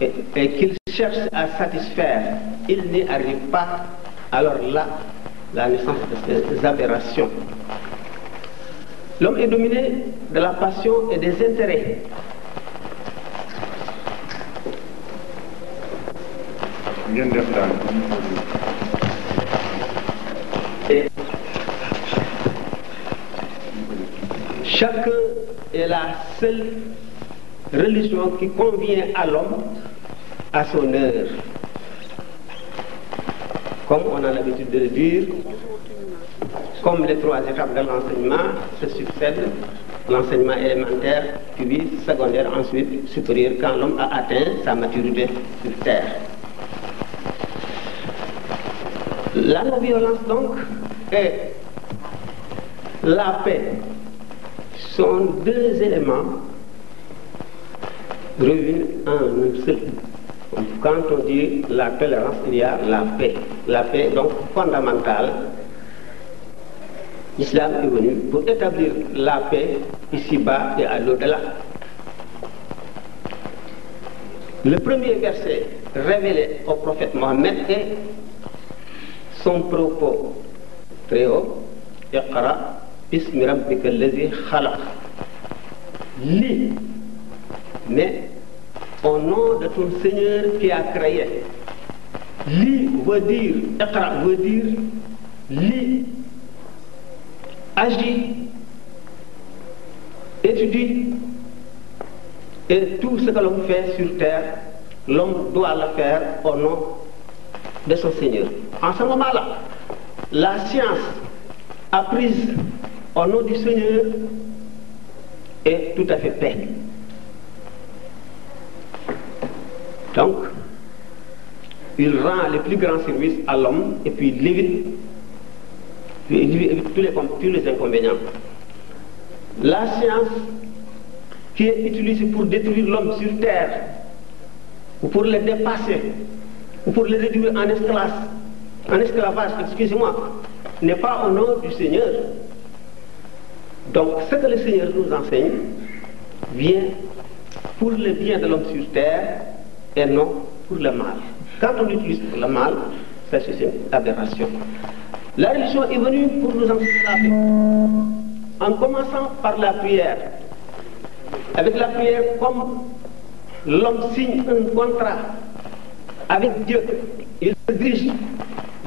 et qu'il cherche à satisfaire, il n'y arrive pas, alors là, la naissance de ces aberrations. L'homme est dominé de la passion et des intérêts. Et chacun est la seule religion qui convient à l'homme à son heure. Comme on a l'habitude de le dire, comme les trois étapes de l'enseignement se succèdent, l'enseignement élémentaire, puis secondaire, ensuite supérieur, quand l'homme a atteint sa maturité sur terre. La non-violence donc et la paix sont deux éléments réunis en un seul. Quand on dit la tolérance, il y a la paix. La paix donc fondamentale. L'islam est venu pour établir la paix ici-bas et à l'au-delà. Le premier verset révélé au prophète Mohammed est son propos très haut. Iqra bismi rabbika allazi khalaq. Lis, mais au nom de ton Seigneur qui a créé. Lis veut dire, Iqra veut dire, lis, agis, étudie, et tout ce que l'homme fait sur terre, l'homme doit le faire au nom de son Seigneur. En ce moment-là, la science apprise au nom du Seigneur est tout à fait paix. Donc, il rend les plus grands services à l'homme et puis il évite tous les inconvénients. La science qui est utilisée pour détruire l'homme sur terre, ou pour le dépasser, ou pour le réduire en esclavage, excusez-moi, n'est pas au nom du Seigneur. Donc, ce que le Seigneur nous enseigne vient pour le bien de l'homme sur terre et non pour le mal. Quand on utilise pour le mal, ça c'est une aberration. La religion est venue pour nous enseigner la paix, en commençant par la prière. Avec la prière, comme l'homme signe un contrat avec Dieu, il se dirige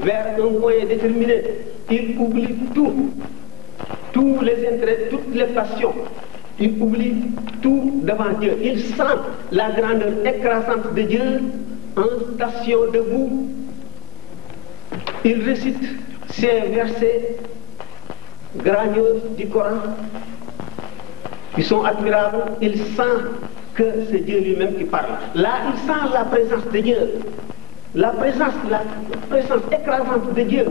vers un point déterminé, il oublie tout, tous les intérêts, toutes les passions, il oublie tout devant Dieu. Il sent la grandeur écrasante de Dieu en station debout. Il récite ces versets grandioses du Coran qui sont admirables. Il sent que c'est Dieu lui-même qui parle. Là, il sent la présence de Dieu, la présence écrasante de Dieu,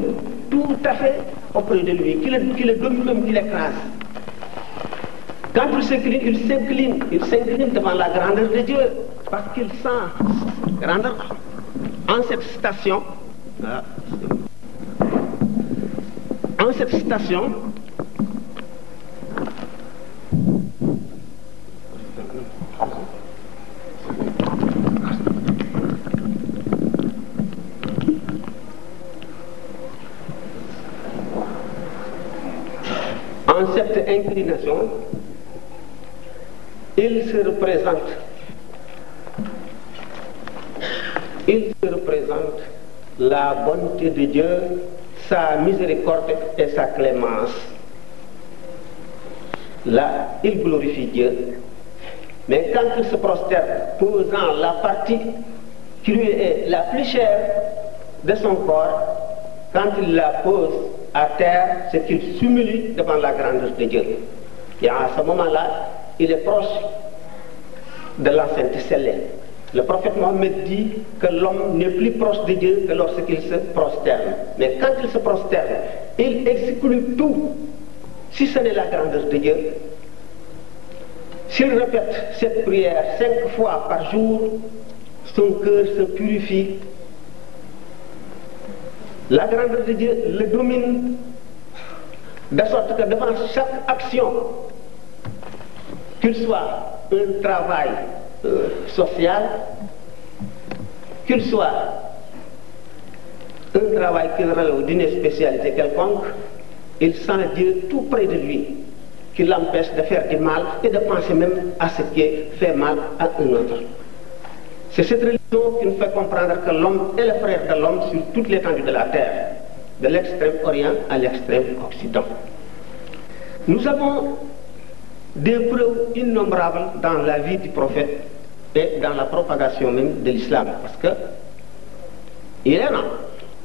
tout à fait auprès de lui, qui le domine, qui l'écrase. Quand il s'incline devant la grandeur de Dieu, parce qu'il sent grandeur en cette station. En cette station, en cette inclination, il se représente la bonté de Dieu, sa miséricorde et sa clémence. Là, il glorifie Dieu. Mais quand il se prosterne, posant la partie qui lui est la plus chère de son corps, quand il la pose à terre, c'est qu'il s'humilie devant la grandeur de Dieu. Et à ce moment-là, il est proche de l'enceinte céleste. Le prophète Mohammed dit que l'homme n'est plus proche de Dieu que lorsqu'il se prosterne. Mais quand il se prosterne, il exclut tout, si ce n'est la grandeur de Dieu. S'il répète cette prière 5 fois par jour, son cœur se purifie. La grandeur de Dieu le domine, de sorte que devant chaque action, qu'il soit un travail social, qu'il soit un travail qui relève d'une spécialité quelconque, il sent Dieu tout près de lui, qui l'empêche de faire du mal et de penser même à ce qui fait mal à un autre. C'est cette religion qui nous fait comprendre que l'homme est le frère de l'homme sur toute l'étendue de la terre, de l'extrême orient à l'extrême occident. Nous avons des preuves innombrables dans la vie du prophète et dans la propagation même de l'islam, parce que il est là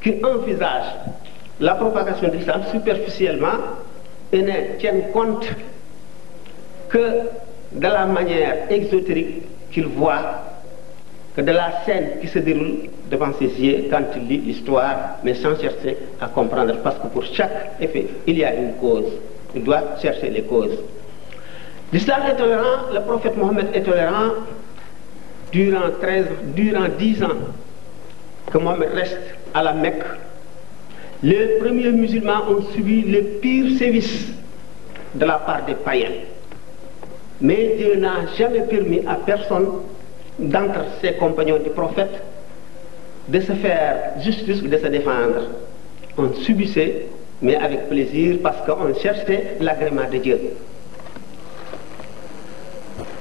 qui envisagent la propagation de l'islam superficiellement et ne tiennent compte que de la manière exotérique qu'ils voient, que de la scène qui se déroule devant ses yeux quand il lit l'histoire, mais sans chercher à comprendre, parce que pour chaque effet, il y a une cause. Il doit chercher les causes. L'islam est tolérant, le prophète Mohammed est tolérant durant 10 ans que Mohammed reste à la Mecque. Les premiers musulmans ont subi les pires sévices de la part des païens. Mais Dieu n'a jamais permis à personne d'entre ses compagnons du prophète de se faire justice ou de se défendre. On subissait, mais avec plaisir, parce qu'on cherchait l'agrément de Dieu.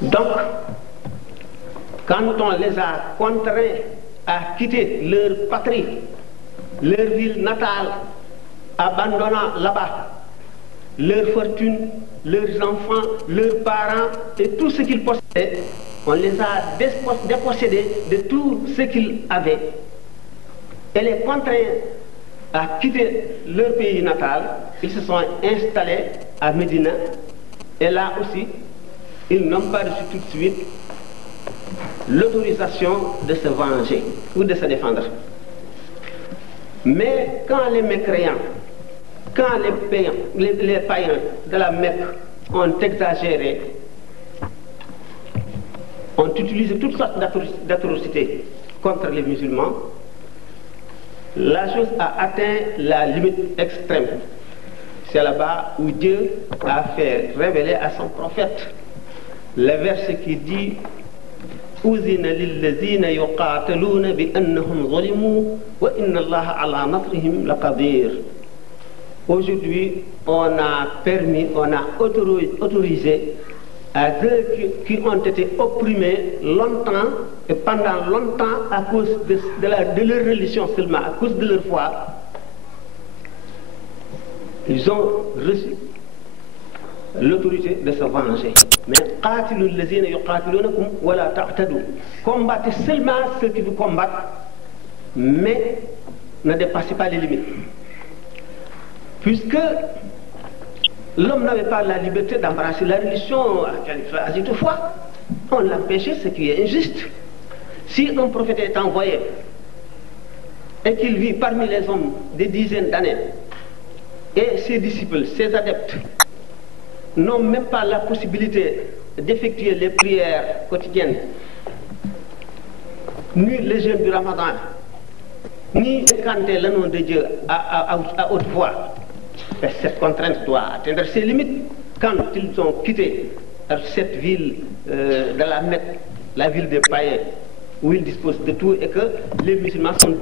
Donc, quand on les a contraints à quitter leur patrie, leur ville natale, abandonnant là-bas leur fortune, leurs enfants, leurs parents et tout ce qu'ils possédaient, on les a dépossédés de tout ce qu'ils avaient et les contraints à quitter leur pays natal. Ils se sont installés à Médina et là aussi, ils n'ont pas reçu tout de suite l'autorisation de se venger ou de se défendre. Mais quand les mécréants, quand les païens de la Mecque ont exagéré, ont utilisé toutes sortes d'atrocités contre les musulmans, la chose a atteint la limite extrême. C'est là-bas où Dieu a fait révéler à son prophète le verset qui dit أذن للذين يقاتلون بأنهم ظلموا وإن الله على نصرهم لقدير. Aujourd'hui, on a permis, on a autorisé à ceux qui ont été opprimés longtemps et pendant longtemps à cause de leur religion seulement, à cause de leur foi, ils ont reçu l'autorité de se venger. Mais combattez seulement ceux qui vous combattent, mais ne dépassez pas les limites. Puisque l'homme n'avait pas la liberté d'embrasser la religion à cette fois, on l'empêchait, ce qui est injuste. Si un prophète est envoyé et qu'il vit parmi les hommes des dizaines d'années, et ses disciples, ses adeptes, n'ont même pas la possibilité d'effectuer les prières quotidiennes, ni les jeûnes du Ramadan, ni de chanter le nom de Dieu à haute voix. Cette contrainte doit atteindre ses limites quand ils ont quitté cette ville de la Mecque, la ville des païens, où ils disposent de tout et que les musulmans sont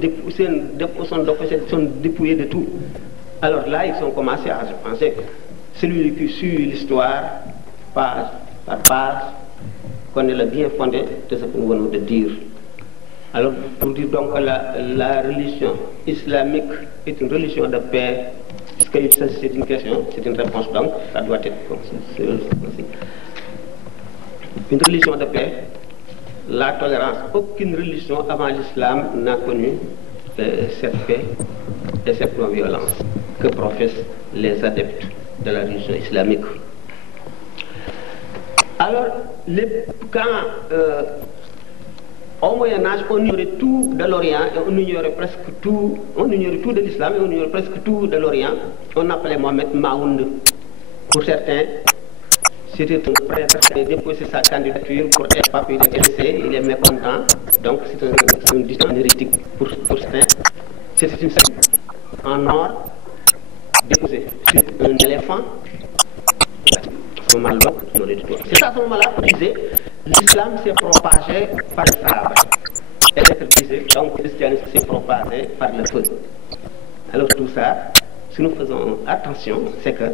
dépouillés de tout. Alors là, ils ont commencé à se penser que celui qui suit l'histoire, page par page, connaît le bien fondé de ce que nous venons de dire. Alors, pour dire donc que la religion islamique est une religion de paix, puisque c'est une question, c'est une réponse, donc ça doit être aussi. Une religion de paix, la tolérance. Aucune religion avant l'islam n'a connu cette paix et cette non-violence que professent les adeptes de la religion islamique. Alors, quand au Moyen-Âge, on ignorait tout de l'Orient et on ignorait presque tout, on ignorait tout de l'islam et on ignorait presque tout de l'Orient, on appelait Mohamed Maound. Pour certains, c'était un prêtre qui a déposé sa candidature pour être pape, il est intéressé, il est mécontent, donc c'est une discussion hérétique pour certains. C'est une scène en or déposée sur un éléphant. C'est à ce moment-là qu'on disait l'islam s'est propagé par les Arabes. Et l'être civilisé, donc le christianisme s'est propagé par le feu. Alors tout ça, si nous faisons attention, c'est que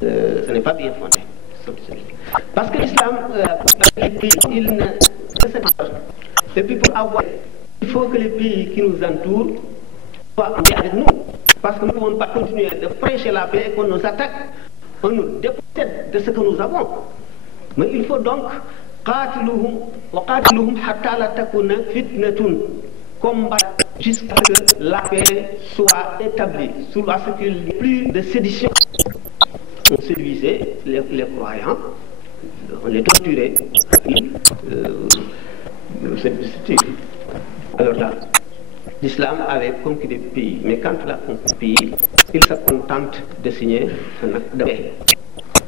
ce n'est pas bien fondé. Parce que l'islam, il ne... Et puis pour avoir, il faut que les pays qui nous entourent soient en paix avec nous. Parce que nous ne pouvons pas continuer de prêcher la paix et qu'on nous attaque, on nous dépossède de ce que nous avons. Mais il faut donc combattre jusqu'à ce que la paix soit établie, à ce qu'il n'y ait plus de sédition. On séduisait les croyants, on les torturait. Alors là, l'islam avait conquis des pays, mais quand il a conquis des pays, il se contente de signer un acte de paix.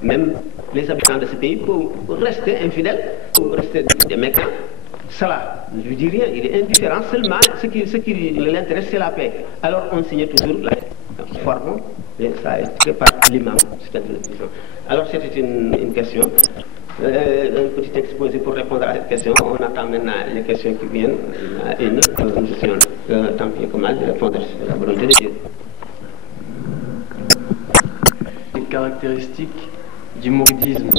Même les habitants de ce pays peuvent rester infidèles, peuvent rester des mécans. Cela ne lui dit rien, il est indifférent, seulement ce qui l'intéresse, c'est la paix. Alors on signait toujours la forme, et ça a été par l'imam. Alors c'était une question, un petit exposé pour répondre à cette question. On attend maintenant les questions qui viennent à une question, tant pis que mal, de répondre à la volonté de Dieu. Les caractéristiques du mouridisme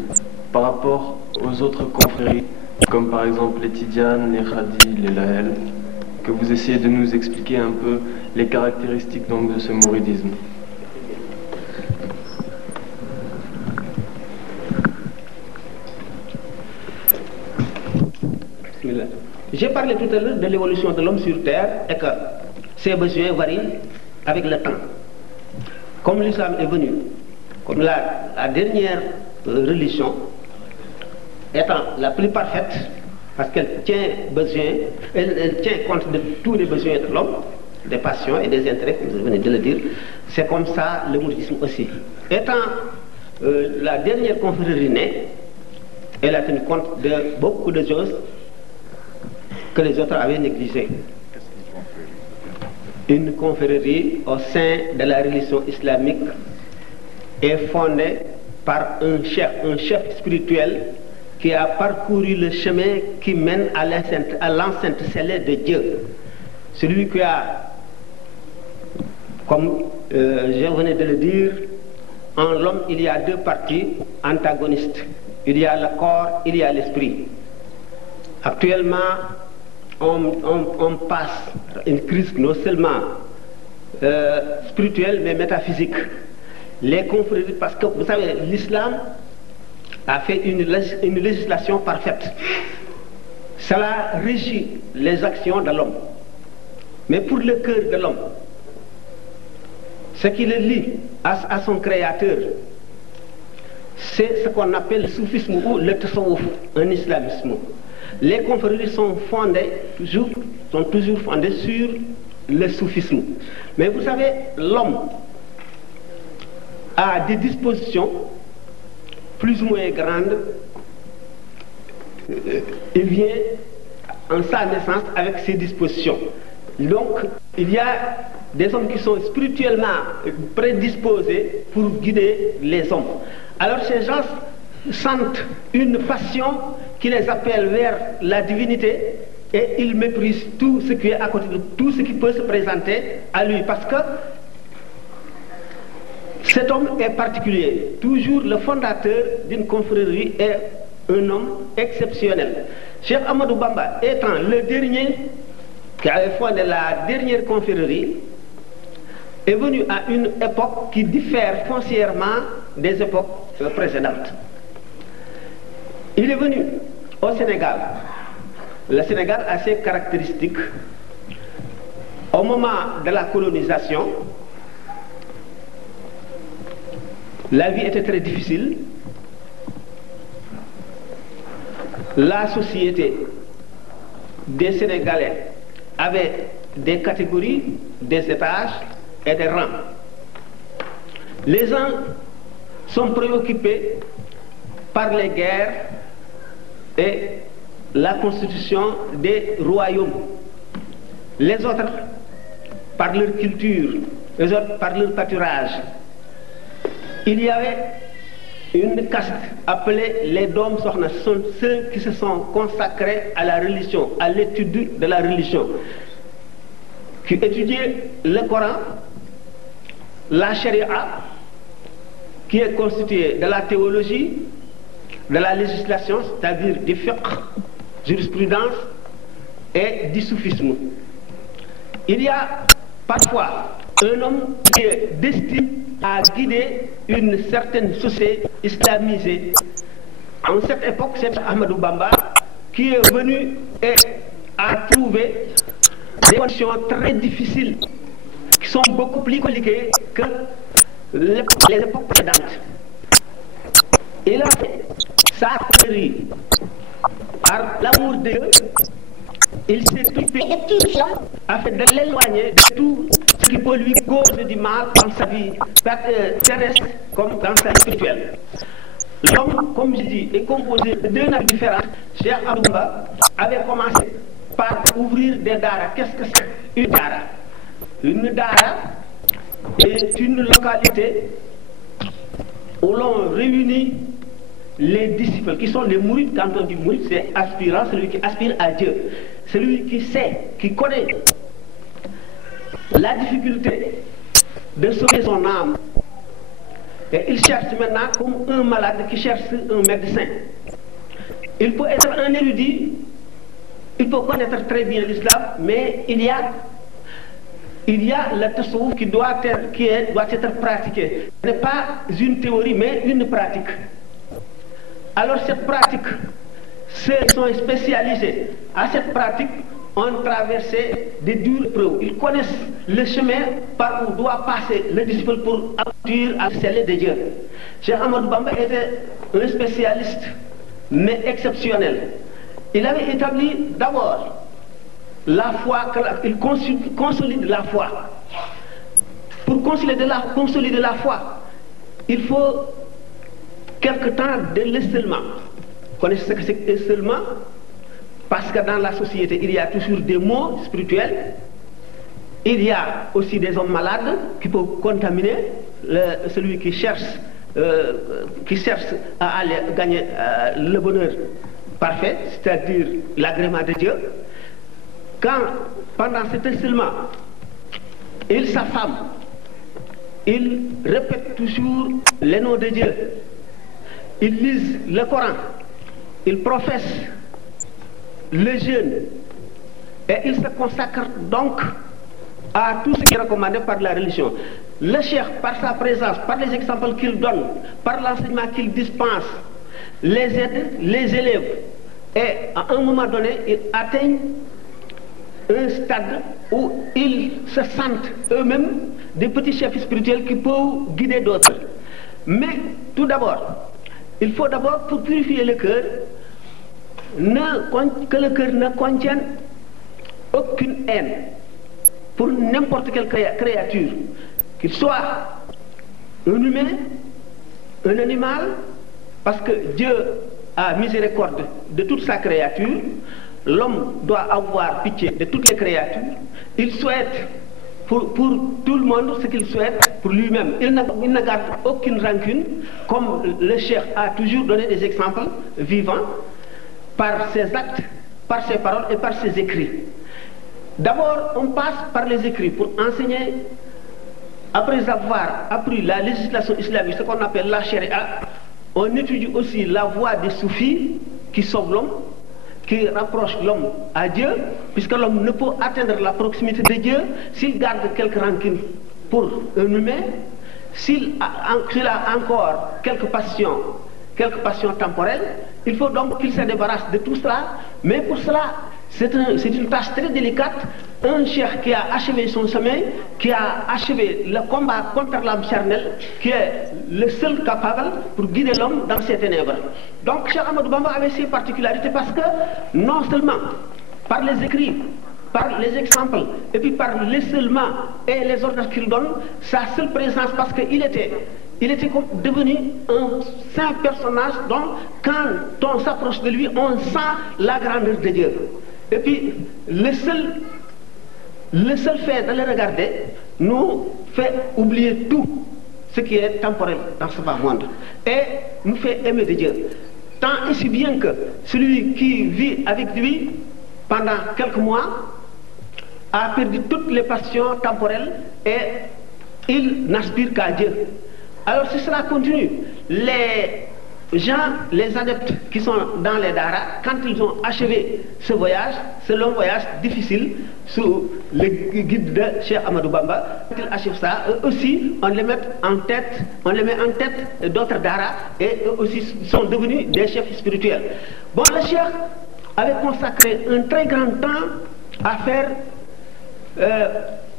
par rapport aux autres confréries, comme par exemple les Tidianes, les Khadi, les Lahel, que vous essayez de nous expliquer un peu les caractéristiques donc de ce mouridisme. J'ai parlé tout à l'heure de l'évolution de l'homme sur terre et que ses besoins varient avec le temps. Comme l'islam est venu, comme la dernière religion, étant la plus parfaite, parce qu'elle tient elle tient compte de tous les besoins de l'homme, des passions et des intérêts, comme vous venez de le dire, c'est comme ça le mouridisme aussi. Étant la dernière confrérie née, elle a tenu compte de beaucoup de choses que les autres avaient négligées. Une confrérie au sein de la religion islamique est fondée par un chef spirituel qui a parcouru le chemin qui mène à l'enceinte scellée de Dieu. Celui qui a, comme je venais de le dire, en l'homme il y a deux parties antagonistes. Il y a le corps, il y a l'esprit. Actuellement, on passe une crise non seulement spirituelle mais métaphysique. Les confréries, parce que vous savez, l'islam a fait une législation parfaite. Cela régit les actions de l'homme. Mais pour le cœur de l'homme, ce qui le lie à son créateur, c'est ce qu'on appelle le soufisme ou le tasawwuf, un islamisme. Les confréries sont toujours fondées sur le soufisme. Mais vous savez, l'homme a des dispositions plus ou moins grandes. Il vient en sa naissance avec ses dispositions. Donc, il y a des hommes qui sont spirituellement prédisposés pour guider les hommes. Alors ces gens sentent une passion qui les appelle vers la divinité et ils méprisent tout ce qui est à côté de tout ce qui peut se présenter à lui, parce que cet homme est particulier. Toujours le fondateur d'une confrérie est un homme exceptionnel. Cheikh Ahmadou Bamba étant le dernier qui avait fondé la dernière confrérie, est venu à une époque qui diffère foncièrement des époques précédentes. Il est venu au Sénégal. Le Sénégal a ses caractéristiques. Au moment de la colonisation, la vie était très difficile. La société des Sénégalais avait des catégories, des étages et des rangs. Les gens sont préoccupés par les guerres et la constitution des royaumes. Les autres par leur culture, les autres par leur pâturage. Il y avait une caste appelée les Dom Sokhna, ce sont ceux qui se sont consacrés à la religion, à l'étude de la religion. qui étudiait le Coran, la Sharia, qui est constituée de la théologie, de la législation, c'est-à-dire du fiqh, jurisprudence et du soufisme. Il y a parfois un homme qui est destiné à guider une certaine société islamisée. En cette époque, c'est Ahmadou Bamba qui est venu et a trouvé des conditions très difficiles qui sont beaucoup plus compliquées que les époques précédentes. Il a fait sa théorie par l'amour de Dieu. Il s'est occupé afin de l'éloigner de tout ce qui peut lui causer du mal dans sa vie terrestre comme dans sa vie spirituelle. L'homme, comme je dis, est composé de deux nations différentes. Cheikh Ahmadou Bamba avait commencé par ouvrir des daara. Qu'est-ce que c'est une daara? Une daara est une localité où l'on réunit les disciples, qui sont les mourides. Quand on dit mouride, c'est aspirant, celui qui aspire à Dieu. Celui qui sait, qui connaît la difficulté de sauver son âme. Et il cherche maintenant comme un malade qui cherche un médecin. Il peut être un érudit, il peut connaître très bien l'islam, mais il y a le tasawwuf qui doit être pratiqué. Ce n'est pas une théorie, mais une pratique. Alors cette pratique, ceux qui sont spécialisés à cette pratique ont traversé des dures preuves. Ils connaissent le chemin par où doit passer le disciple pour aboutir à celle de Dieu. Cheikh Ahmadou Bamba était un spécialiste, mais exceptionnel. Il avait établi d'abord la foi, il consolide la foi. Pour consolider la foi, il faut quelque temps de l'isolement. Vous connaissez ce que c'est que l'isolement? Parce que dans la société, il y a toujours des maux spirituels. Il y a aussi des hommes malades qui peuvent contaminer celui qui cherche à aller gagner le bonheur parfait, c'est-à-dire l'agrément de Dieu. Quand, pendant cet isolement, il s'affame, il répète toujours les noms de Dieu, il lise le Coran, il professe le jeûne, et il se consacre donc à tout ce qui est recommandé par la religion. Le cheikh, par sa présence, par les exemples qu'il donne, par l'enseignement qu'il dispense, les aide, les élève, et à un moment donné, ils atteignent un stade où ils se sentent eux-mêmes des petits chefs spirituels qui peuvent guider d'autres. Mais tout d'abord, il faut d'abord, pour purifier le cœur, que le cœur ne contienne aucune haine pour n'importe quelle créature, qu'il soit un humain, un animal, parce que Dieu a miséricorde de toute sa créature. L'homme doit avoir pitié de toutes les créatures. Il souhaite pour tout le monde ce qu'il souhaite pour lui-même. Il ne garde aucune rancune, comme le cheikh a toujours donné des exemples vivants par ses actes, par ses paroles et par ses écrits. D'abord, on passe par les écrits pour enseigner. Après avoir appris la législation islamique, ce qu'on appelle la Sharia, on étudie aussi la voie des soufis qui sauve l'homme, qui rapproche l'homme à Dieu, puisque l'homme ne peut atteindre la proximité de Dieu s'il garde quelque rancune pour un humain, s'il a encore quelques passions temporelles. Il faut donc qu'il se débarrasse de tout cela, mais pour cela, c'est une tâche très délicate. Un cheikh qui a achevé son chemin, qui a achevé le combat contre l'âme charnelle, qui est le seul capable pour guider l'homme dans ses ténèbres. Donc Cheikh Ahmadou Bamba avait ses particularités parce que non seulement par les écrits, par les exemples, et puis par l'isolement et les ordres qu'il donne, sa seule présence, parce qu'il était devenu un saint personnage dont quand on s'approche de lui, on sent la grandeur de Dieu. Et puis le seul fait de le regarder nous fait oublier tout ce qui est temporel dans ce bas monde et nous fait aimer de Dieu. Tant et si bien que celui qui vit avec lui pendant quelques mois a perdu toutes les passions temporelles et il n'aspire qu'à Dieu. Alors si cela continue, les gens, les adeptes qui sont dans les daras, quand ils ont achevé ce voyage, ce long voyage difficile, sous le guide de Cheikh Ahmadou Bamba, quand ils achèvent ça, eux aussi, on les met en tête d'autres daras et eux aussi sont devenus des chefs spirituels. Bon, le Cheikh avait consacré un très grand temps à faire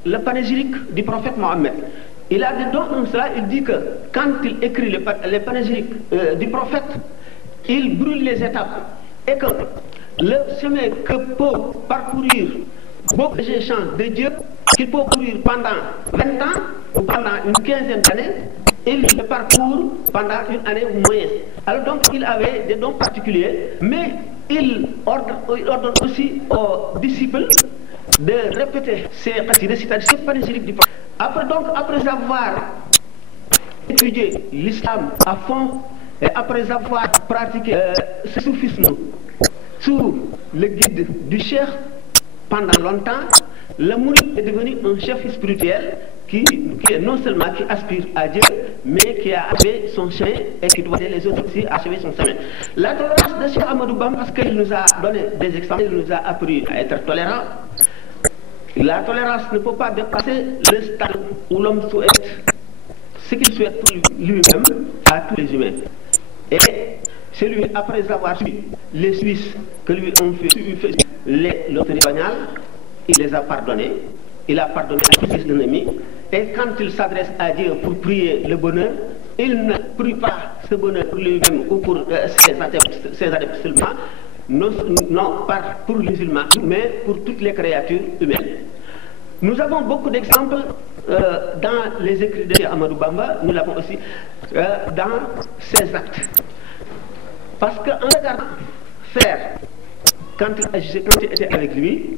le panégyrique du prophète Mohammed. Il a dit donc cela, il dit que quand il écrit les panégyriques du prophète, il brûle les étapes et que le chemin que peut parcourir beaucoup de gens de Dieu, qu'il peut courir pendant 20 ans ou pendant une quinzaine d'années, il le parcourt pendant une année ou moins. Alors donc il avait des dons particuliers, mais il ordonne aussi aux disciples de répéter ces qasidas, c'est-à-dire ces panégyriques du prophète. Après avoir étudié l'islam à fond et après avoir pratiqué ce soufisme sous le guide du cheikh pendant longtemps, le mouride est devenu un chef spirituel qui est non seulement qui aspire à Dieu, mais qui a achevé son chemin et qui doit aider les autres aussi à achever son chemin. La tolérance de Cheikh Ahmadou Bamba, parce qu'il nous a donné des exemples, il nous a appris à être tolérant. La tolérance ne peut pas dépasser le stade où l'homme souhaite ce qu'il souhaite pour lui-même à tous les humains. Et celui, après avoir suivi les Suisses que lui ont fait l'autorité coloniale, il les a pardonnés. Il a pardonné à tous ses ennemis. Et quand il s'adresse à Dieu pour prier le bonheur, il ne prie pas ce bonheur pour lui-même ou pour ses adeptes seulement. Non pas pour les musulmans, mais pour toutes les créatures humaines. Nous avons beaucoup d'exemples dans les écrits de Ahmadou Bamba, nous l'avons aussi dans ses actes. Parce qu'en regardant faire, quand il agissait, quand il était avec lui,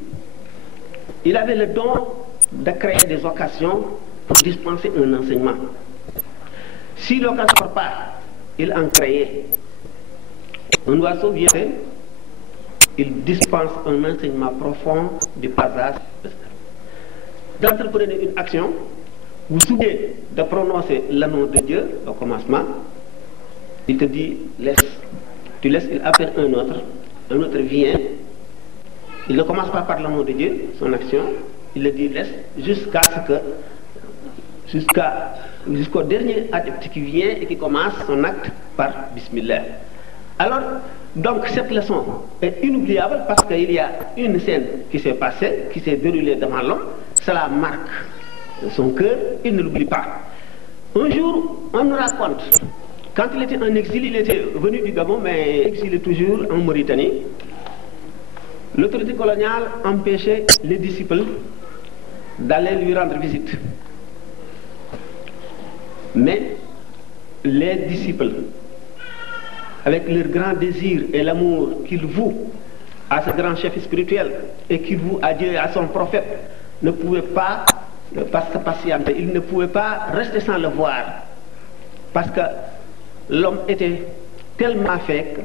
il avait le don de créer des occasions pour dispenser un enseignement. Si l'occasion ne sort pas, il en créait. Un oiseau vient, il dispense un enseignement profond du passage. D'entreprendre une action, vous souvenez de prononcer le nom de Dieu au commencement, il te dit laisse. Tu laisses, il appelle un autre vient. Il ne commence pas par le nom de Dieu, son action, il le dit laisse jusqu'au dernier adepte qui vient et qui commence son acte par Bismillah. Alors, donc cette leçon est inoubliable parce qu'il y a une scène qui s'est passée, qui s'est déroulée devant l'homme, cela marque son cœur, il ne l'oublie pas. Un jour, on nous raconte, quand il était en exil, il était venu du Gabon, mais exilé toujours en Mauritanie. L'autorité coloniale empêchait les disciples d'aller lui rendre visite. Mais les disciples, avec leur grand désir et l'amour qu'ils vouent à ce grand chef spirituel et qu'ils vouent à Dieu et à son prophète, ne pouvaient pas se patienter. Ils ne pouvaient pas rester sans le voir. Parce que l'homme était tellement fait que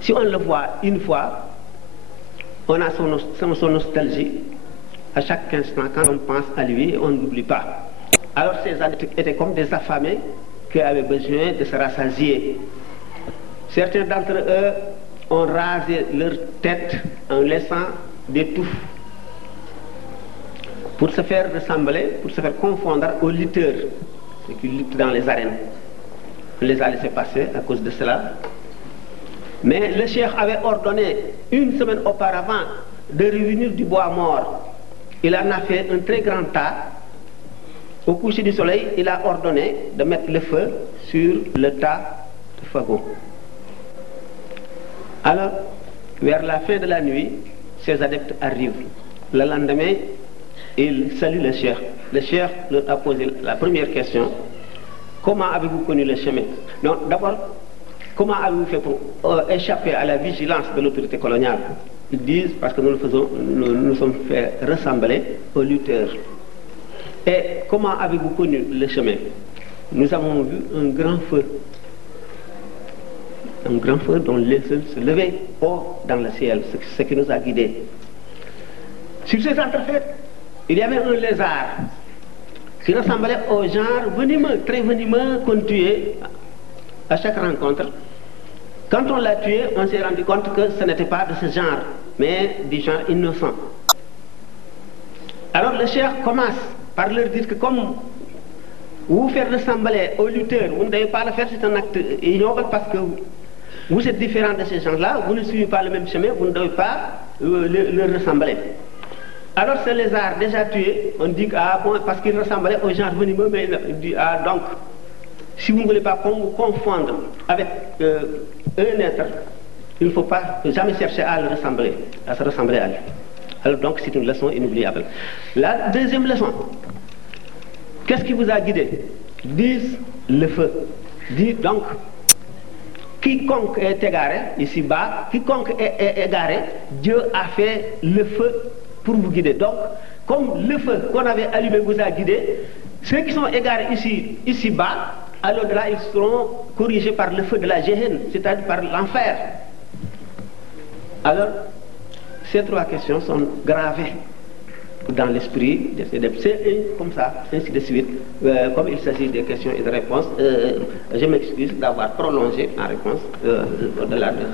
si on le voit une fois, on a son nostalgie à chaque instant quand on pense à lui et on ne l'oublie pas. Alors ces adeptes étaient comme des affamés qui avaient besoin de se rassasier. Certains d'entre eux ont rasé leur tête en laissant des touffes pour se faire ressembler, pour se faire confondre aux lutteurs, ceux qui luttent dans les arènes. On les a laissés passer à cause de cela. Mais le cheikh avait ordonné une semaine auparavant de revenir du bois mort. Il en a fait un très grand tas. Au coucher du soleil, il a ordonné de mettre le feu sur le tas de fagots. Alors, vers la fin de la nuit, ces adeptes arrivent. Le lendemain, ils saluent le cheikh. Le cheikh leur a posé la première question. Comment avez-vous connu le chemin? Non, d'abord, comment avez-vous fait pour échapper à la vigilance de l'autorité coloniale? Ils disent, parce que nous sommes fait ressembler aux lutteurs. Et comment avez-vous connu le chemin? Nous avons vu un grand feu dont les feux se levaient haut dans le ciel, ce qui nous a guidés. Sur ces entrefaites, il y avait un lézard qui ressemblait au genre venimeux, très venimeux, qu'on tuait à chaque rencontre. Quand on l'a tué, on s'est rendu compte que ce n'était pas de ce genre, mais du genre innocent. Alors le cheikh commence par leur dire que comme vous faire ressembler aux lutteurs, vous ne devez pas le faire, c'est un acte ignoble parce que vous êtes différents de ces gens-là, vous ne suivez pas le même chemin, vous ne devez pas leur ressembler. Alors ce lézard déjà tué, on dit que ah bon, parce qu'il ressemblait au genre venimeux, mais il dit ah donc, si vous ne voulez pas qu'on vous confonde avec un être, il ne faut pas jamais chercher à le ressembler, à se ressembler à lui. Alors donc c'est une leçon inoubliable. La deuxième leçon, qu'est-ce qui vous a guidé? Dis le feu. Dis donc, quiconque est égaré, ici-bas, quiconque est égaré, Dieu a fait le feu pour vous guider. Donc, comme le feu qu'on avait allumé vous a guidé, ceux qui sont égarés ici-bas, à l'au-delà, ils seront corrigés par le feu de la Géhenne, c'est-à-dire par l'enfer. Alors, ces trois questions sont gravées dans l'esprit des élèves. C'est comme ça, ainsi de suite. Comme il s'agit des questions et de réponses, je m'excuse d'avoir prolongé ma réponse au-delà de...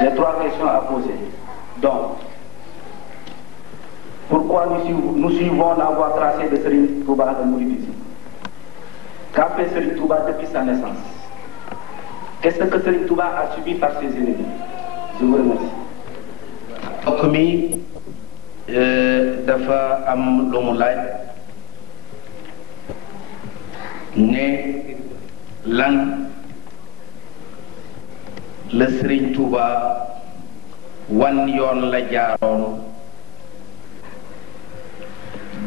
J'ai trois questions à poser. Donc, pourquoi nous suivons la voie tracée de Serigne Touba de mouridisme? Qu'a fait Serigne Touba depuis sa naissance? Qu'est-ce que Serigne Touba a subi par ses ennemis? Je vous remercie. mbokk mi dafa am lu mu laaj ne lan la Serigne Touba wan yoon la jaaroon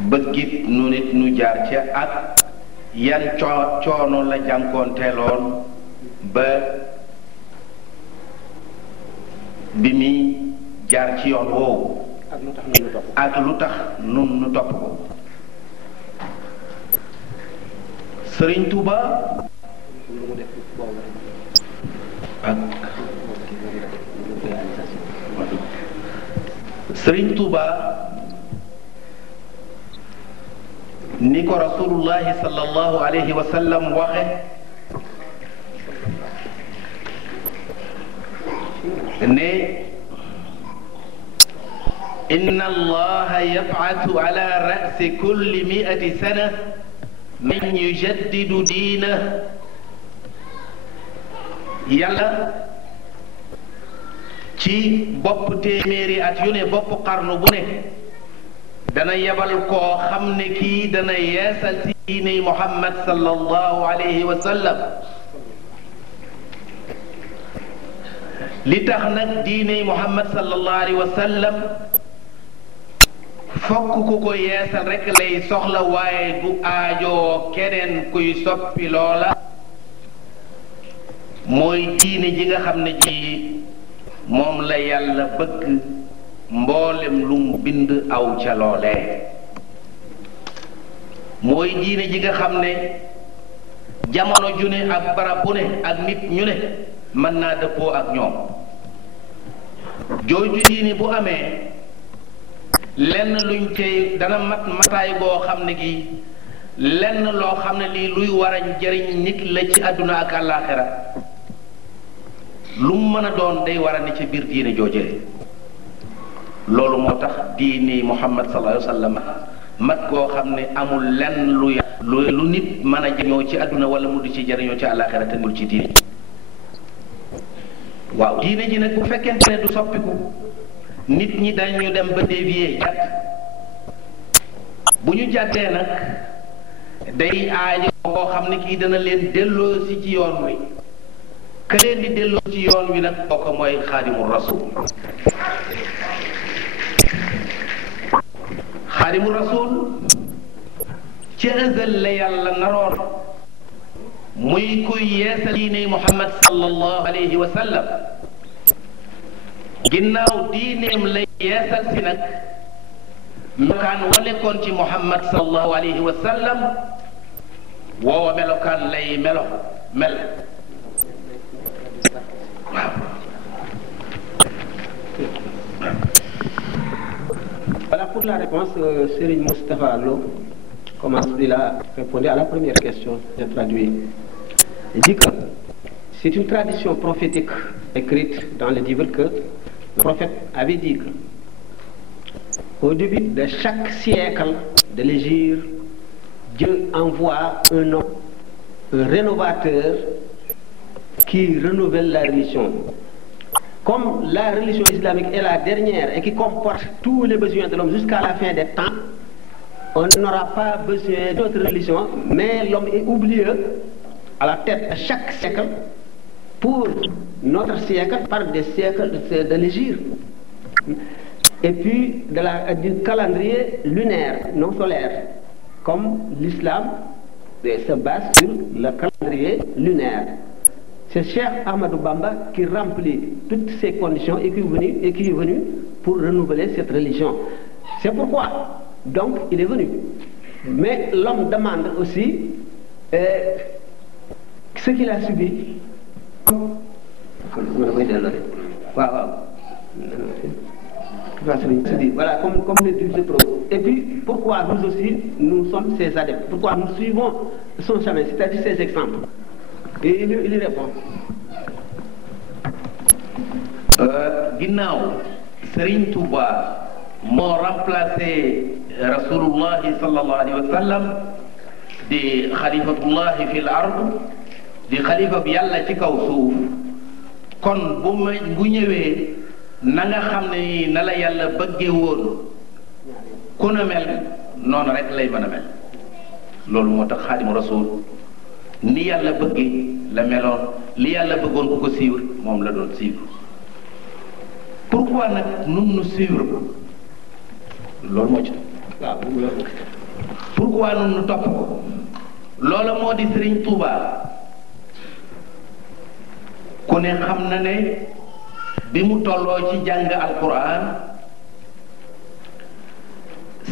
bëggit nu nit nu jaar ca ak yan coono la jànkoonteeloon ba bi muy jaar ci yoon woowu ak lu tax nun nu topp ko. Serigne Touba ak Serigne Touba ni ko rasulullahi sallallahu alayhi wa sallam waxe ne inna allaha yab'athu ala ra'si kulli mi'ati sana man yujaddidu diinahu. yàlla ci bopp téeméeri at yu ne bopp xarnu bu ne dana yebal koo xam ne kii dana yeesal ci diiney Muhammad sallallahu alayhi wa sallam. li tax nag diiney Muhammad sallallahu alayhi wa sallam fokk ku ko yeesal rekk lay soxla waaye du aajoo keneen kuy soppi loola. mooy diine ji nga xam ne ji moom la yàlla bëgg mboolem lu mu bind aw ca loolee. mooy diine ji nga xam ne jamono ju ne ak barab bu ne ak nit ñu ne mën naa dëppoo ak ñoom. jooju diine bu amee lenn luñ cay dana mataay boo xam ne gi lenn loo xam ne lii luy war a jëriñ nit la ci àdduna ak àllaaxira lu mu mën a doon day war a ne ci biir diine joojee. loolu moo tax diine Muhammad sallallahu alayhi wa sallam mat koo xam ne amul lenn lu nit mën a jëriñoo ci àdduna wala mu di ci jëriñoo ci àllaaxira te nul ci diine. waaw diine ji nag bu fekkente ne du soppiku nit ñi dañu dem ba dévier jàdd. bu ñu jàddee nag day aajo koo xam ne kii dana leen delloo si ci yoon wi. ka leen di delloo ci yoon wi nag kooku mooy xaadimu rasul. xaadimu rasul ci ëzal la yàlla naroon muy kuy yeesal diine Muhammad sallallahu alayhi wa sallam. ginnaaw diineem lay yeesal si nag melokaan wa nekkoon ci Muhammad sallallahu alayhi wa sallam woowa melokaan lay mel. waaw pour la réponse, Serigne Moustapha Lo commence, il a répondu à la première question, j'ai traduit. Il dit que c'est une tradition prophétique écrite dans le livre que le prophète avait dit que au début de chaque siècle de l'Hégire, Dieu envoie un homme, un rénovateur qui renouvelle la religion. Comme la religion islamique est la dernière et qui comporte tous les besoins de l'homme jusqu'à la fin des temps, on n'aura pas besoin d'autre religion, mais l'homme est oublié à la tête de chaque siècle pour notre siècle par des siècles de l'Hégire. Et puis du calendrier lunaire, non solaire, comme l'islam se base sur le calendrier lunaire. C'est Cheikh Ahmadou Bamba qui remplit toutes ces conditions et qui est venu pour renouveler cette religion. C'est pourquoi, donc, il est venu. Mais l'homme demande aussi ce qu'il a subi. Voilà, comme le dit le prophète. Et puis, pourquoi nous aussi, nous sommes ses adeptes? Pourquoi nous suivons son chemin, c'est-à-dire ses exemples? Et il y répond. Ginnaaw Serigne Touba moo remplacé Rasulullahi sallallahu alayhi wa sallam di xalifatullahi fil ard di xalifa bi yàlla ci kaw suuf kon bu ñëwee na nga xam ne nii na la yàlla bëggee woon ku na mel noonu rek lay mën a mel loolu moo tax Xaadimu Rasuul ni yàlla bëggee la meloon li yàlla bëggoon ku ko suivre moom la doon suivre. Pourquoi nag nun nu suivre ko loolu moo ci waaw pourquoi nun nu topp ko loola moo di Serigne Touba ku ne xam na ne bi mu tolloo ci jàng alquran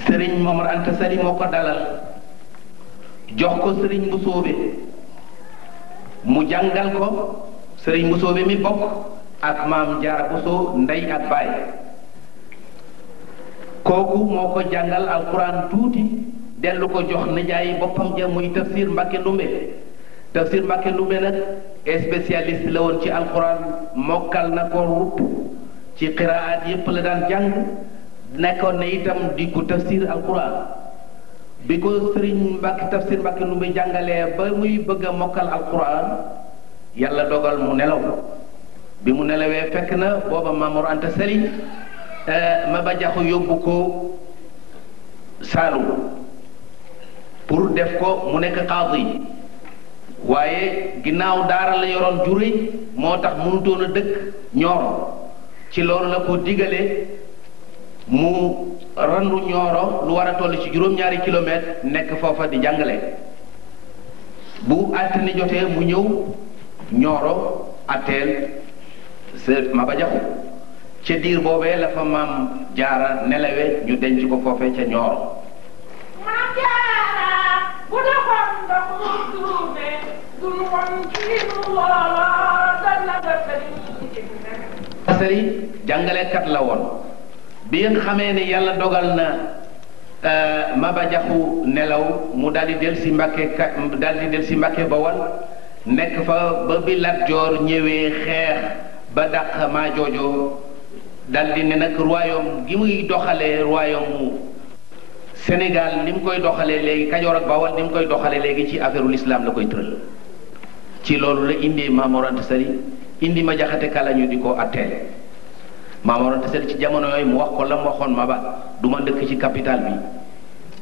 Serigne Momar Anta Sali moo ko dalal jox ko Serigne Mbusoobe mu jàngal ko Serigne Mbusoobe mi bokk ak maam Jaara Buso ndey ak baay kooku moo ko jàngal alquran tuuti dellu ko jox nijaay boppam ja muy Tafsir Mbàkke Ndumbe Tafsir Mbàkke Ndumbe nag spécialiste la woon ci alquran mokkal na ko rupp ci qiraat yépp la daan jàng nekkoon na itam di ko tafsir alquran bi ko Sëriñ Mbàkke Tafsir Mbàkke Ndumbe jàngalee ba muy bëgg a mokkal alquran yàlla dogal mu nelaw bi mu nelawee fekk na booba Mamour Anta Sali Maba Jaxu yóbbu ko Saalum pour def ko mu nekk qaadi waaye ginnaaw daara la yoroon juri moo tax mënutoon a dëkk Ñooro ci loolu la ko digalee mu randu Ñooro lu war a toll ci juróom-ñaari kilomètre nekk foofa di jàngale bu altine jotee mu ñëw Ñooro atteel Maba Jaxu ca diir boobee la fa maam Jaara nelawe ñu denc ko foofee ca Ñooro maam Jaara bu doxoon ndox mu duume dunu woon ci nu loola dana ba sëriñ jàngalekat la woon bi nga xamee ne yàlla dogal na Maba Jaxu nelaw mu daldi del si Mbàkke Bawal nekk fa ba bi Lat Joor ñëwee xeex ba dàq maa joojo daldi ne nag royaume gi muy doxalee royaume Sénégal ni mu koy doxalee léegi Kajoor ak Bawal ni mu koy doxalee léegi ci affaire l'islam la koy tëral ci loolu la indi Maam Mor Anta Sali indi ma jaxate kala ñu di ko atteel Maam Mor Anta Sali ci jamono yooyu mu wax ko la mu waxoon Maba du ma dëkk ci capital bi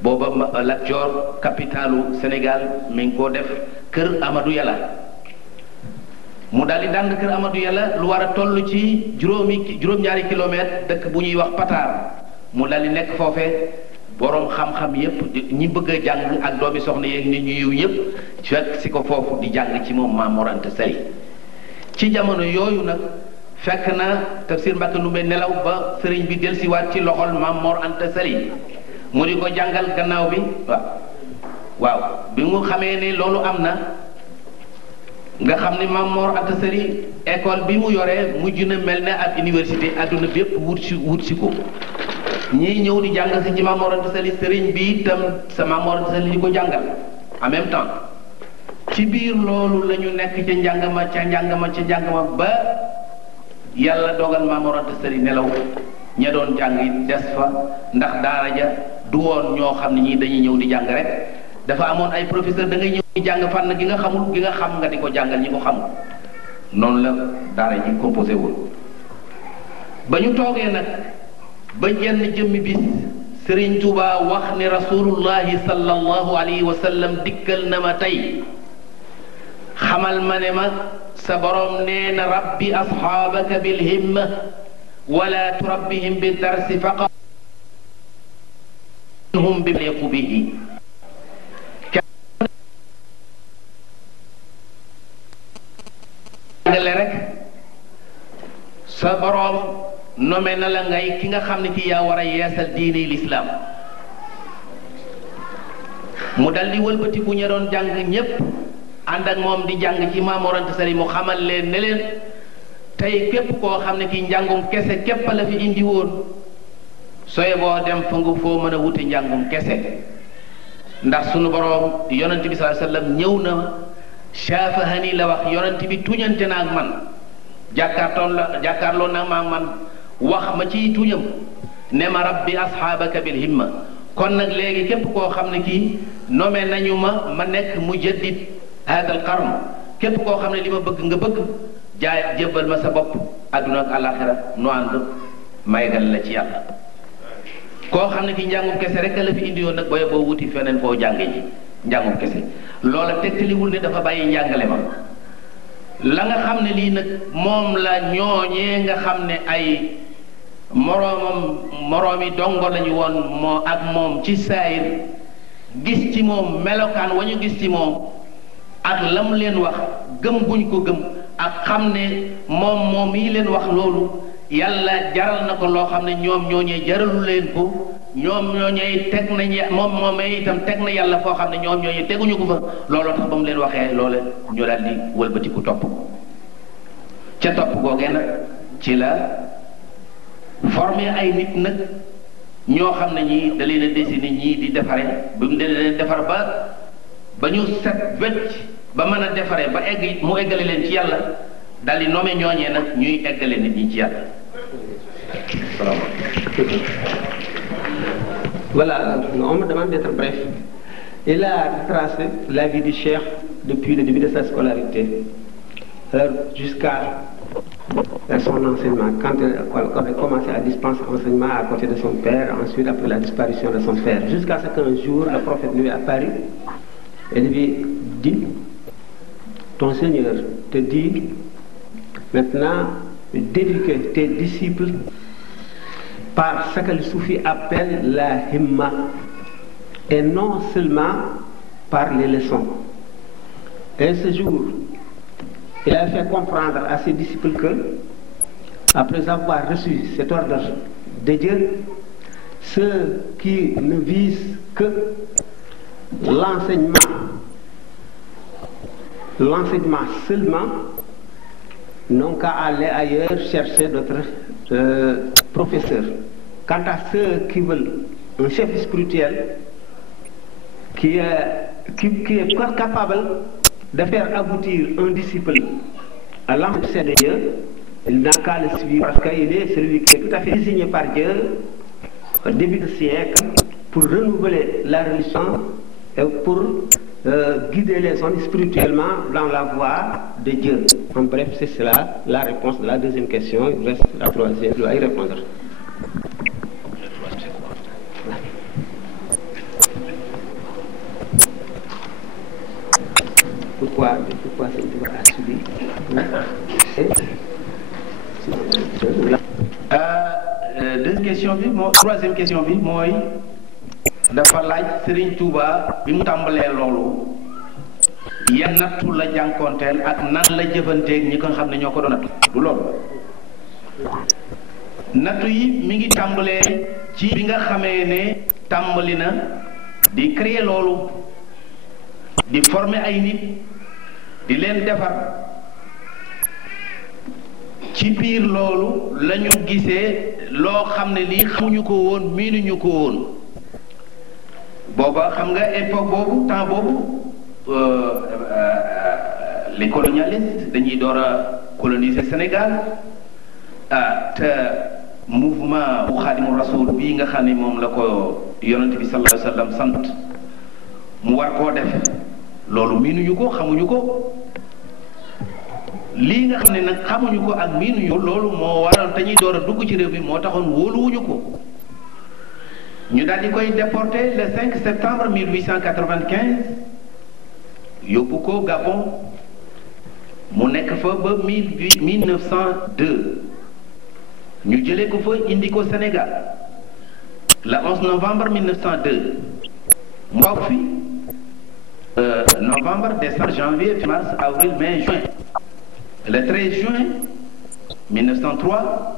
booba Lat Joor capitalu Sénégal mi ngi koo def kër Amadou Yàlla mu daal di dànd kër Amadou Yàlla lu war a toll ci juróom-ñaari kilomètre dëkk bu ñuy wax Pataar mu daal di nekk foofee boroom xam-xam yépp ñi bëgg a jàng ak doomi soxna yeeg nit ñu yiw yépp fekk si ko foofu di jàng ci moom Maam Mor Anta Sali ci jamono yooyu nag fekk na Tafsir Mbàkke Ndumbe nelaw ba sëriñ bi delsiwaat ci loxol Maam Mor Anta Sali mu di ko jàngal gannaaw bi waaw bi mu xamee ne loolu am na nga xam ne Maam Mor Anta Sali école bi mu yoree mujj na mel ne ak université àdduna bépp wut si ko ñii ñëw di jàng si ci Maam Mor Anta Sali sëriñ bi itam sa Maam Mor Anta Sali di ko jàngal en même temps ci biir loolu la ñu nekk ca njàng ma ba yàlla dogal Maam Mor Anta Sali nelaw ña doon jàng it des fa ndax daara ja du woon ñoo xam ne ñii dañuy ñëw di jàng rek dafa amoon ay professeur da ngay ñëw di jàng fànn gi nga xamul gi nga xam nga di ko jàngal ñi ko xamul noonu la daara ji composé woon ba ñu toogee nag ba jenn jëmmi bis Sëriñ Tuuba wax ne rasulullahi sallallahu alayhi wa sallam dikkal na ma tey xamal ma ne ma sa borom nee na rabbi asxaabaka bilhimma wala turabbihim bi darsi faqat hum bi liqu bihi jàngale rek sa borom nome na la ngay ki nga xam ne ki yaa war a yeesal diine lislaam mu dal di wëlbatiku ña doon jàng ñépp ànd ak moom di jàng ci Maam Mor Anta Sali mu xamal leen ne leen tey képp koo xam ne ki njàngum kese képp la fi indi woon sooy boo dem fa nga foo mën a wuti njàngum kese ndax sunu boroom yonent bi sallallahu alayhi wasallam ñëw na shaafahani la wax yonent bi tuñante na ak man jàkkaarloo na ma ak man wax ma ciy tuñam ne ma rabbi asxaabaka bil himma kon nag léegi képp koo xam ne kii nommé nañu ma nekk mujaddid hadal qarn képp koo xam ne li ma bëgg nga bëgg jaay jébbal ma sa bopp adduna ak àllaaxira nu ànd maygal la ci yàlla koo xam ne ki njàngum kese rek la fi indi woon nag booy boo wuti feneen foo jànge ji njàngum kese loola tegtaliwul ne dafa bàyyi njàngale ma la nga xam ne lii nag moom la ñooñee nga xam ne ay moroomi dongo lañu woon moo ak moom ci saayir gis ci moom melokaan wa ñu gis ci moom ak la mu leen wax gëm guñ ko gëm ak xam ne moom yi leen wax loolu yàlla jaral na ko loo xam ne ñoom ñooñee jaralu leen ko ñoom ñooñee teg nañ moomee itam teg na yàlla foo xam ne ñoom ñooñee teguñu ko fa looloo tax ba mu leen waxee loole ñu daal di wëlbatiku topp ca topp googee nag ci la formé ay nit nag ñoo xam ne ñii da leen a dessiné ñii di defare ba mu leen defar ba ñu set wecc ba mën a defare ba egg mu eggale leen ci yàlla dal di nommé ñooñee nag ñuy eggale nit ñi ci yàlla. Voilà, on me demande d'être bref. Il a retracé la vie du cheikh depuis le début de sa scolarité jusqu'à son enseignement. Quand il a commencé à dispenser enseignement à côté de son père, ensuite après la disparition de son père, jusqu'à ce qu'un jour le prophète lui apparut et lui dit, ton Seigneur te dit maintenant d'éduquer tes disciples par ce que le soufi appelle la himma et non seulement par les leçons. Et ce jour, il a fait comprendre à ses disciples que, après avoir reçu cet ordre de Dieu, ceux qui ne visent que l'enseignement seulement, n'ont qu'à aller ailleurs chercher d'autres professeurs. Quant à ceux qui veulent un chef spirituel qui est capable de faire aboutir un disciple à l'enseignement de Dieu, il n'a qu'à le suivre parce qu'il est celui qui est tout à fait désigné par Dieu au début du siècle pour renouveler la religion et pour guider les hommes spirituellement dans la voie de Dieu. En bref, c'est cela la réponse de la deuxième question. Il reste la troisième, je dois y répondre. Pourquoi c'est une voie à subir? Deuxième question bi troisième question bi mooy dafa laaj Serigne Touba bi mu tàmbalee loolu yan nattu la jànkoonteel ak nan la jëfanteeg ñi ko xam ne ñoo ko doon nattu du loolu nattu yi mi ngi tàmbalee ci bi nga xamee ne tàmbali na di créer loolu di former ay nit di leen defar ci biir loolu la ñu gisee loo xam ne lii xamuñu ko woon miinuñu ko woon booba xam nga époque boobu temps boobu les colonialistes dañuy door a coloniser Sénégal te mouvement bu Xaadimu Rasuul bii nga xam ne moom la ko yonent bi sallallahu alayhi wa sallam sant mu war koo def loolu miinuñu ko xamuñu ko lii nga xam ne nag xamuñu ko ak miinuñu ko loolu moo waral te ñuy door a dugg ci réew mi moo taxoon wóoluwuñu ko ñu daal di koy déporté le 5 septembre 1895 yóbbu ko Gabon mu nekk fa ba 1902 ñu jëlee ko fa indi ko Sénégal le 11 novembre 1902 mu toog fi novembre décembre janvier mars avril mai juin le 13 juin 1903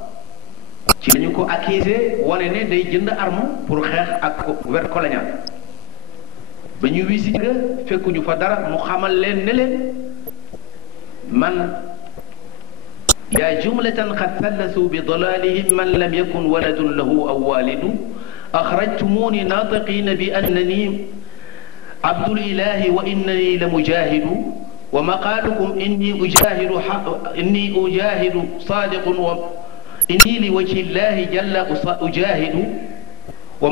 ci lañu ko accusé wane ne day jënd arme pour xeex ak gouvernement colonial ba ñu wisi nga fekkuñu fa dara mu xamal leen ne leen man yaa jumlatan qad sallasu bi dalalihim man lam yakun waladun lahu aw walidu axrajtumuni natiqina bi annani abdul ilahi wa innani la mujahidu wa maqalukum inni ujahidu sadiqun wa inni li wajhi llahi jalla ujahidu wa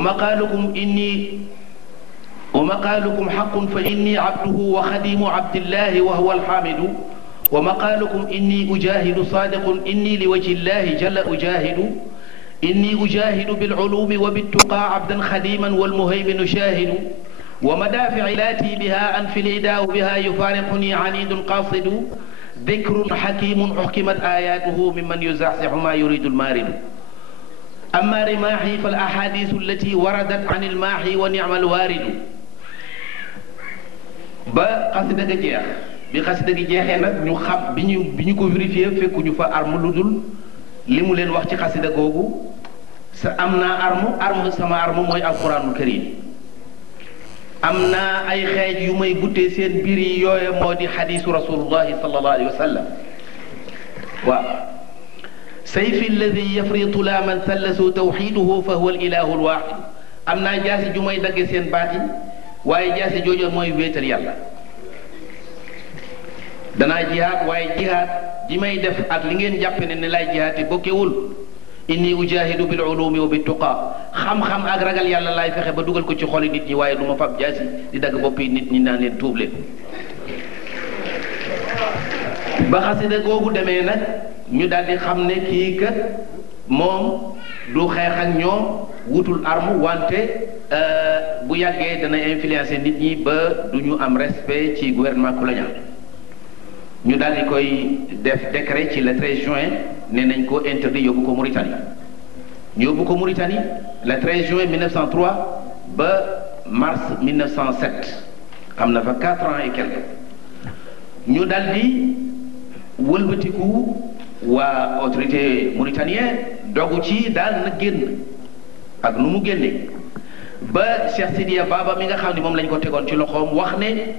maqalukum haqqun fa inni abduhu wa khadimu abdillahi wa huwa alhamidu wa maqalukum inni ujahidu sadiqun inni li wajhi llahi jalla ujahidu inni ujahidu bil ulumi wa bit tuqa abdan khadiman wal muhaymin shahidu wa madafi'i lati biha anfi al-ida biha yufariquni anidun qasidu dhikrun hakimun uhkimat ayatuhu mimman yuzahzihu ma yuridu al-marid amma rimahi fal ahadithu allati waradat an al-mahi wa ni'ma al-warid ba xasida ga jeex bi xasida gi jeexee nag ñu xam bi ñu ko vérifié fekkuñu fa arme lu dul li mu leen wax ci xasida googu sa am naa arme sama arme mooy alquranul karim am naa ay xeej yu may guttee seen biir yi yooye moo di xadiisu rasulullahi sallallahu alayhi wa sallam waaw sayfi alladi yafritu la man sallasu tawxiduhu fa huwa al ilahu alwaxid am naa jaasi ju may dagge seen baat yi waaye jaasi jooju mooy wéetal yàlla danaa jihaad waaye jihaad ji may def ak li ngeen jàppe ne lay jihaati bokkewul inni ujahidu bil ulumi wa bit tuqa xam-xam ak ragal yàlla laay fexe ba dugal ko ci xoli nit ñi waaye du ma fab jaasi di dagg boppi nit ñi naan leen tuub leen ba xasida googu demee nag ñu daal di xam ne kii kat moom du xeex ak ñoom wutul arme wante bu yàggee dana influencer nit ñi ba du ñu am respect ci gouvernement colonial ñu daal di koy def décret ci le 13 juin ne nañ ko interdit yóbbu ko Mauritanie ñu yóbbu ko Mauritanie le 13 juin 1903 ba mars 1907 am na fa 4 ans et quelques ñu daal di wëlbatiku waa autorité mauritanienne dogu ci daal na génn ak nu mu génne ba Cheikh Sidiya Baba mi nga xam ne moom lañ ko tegoon ci loxoom wax ne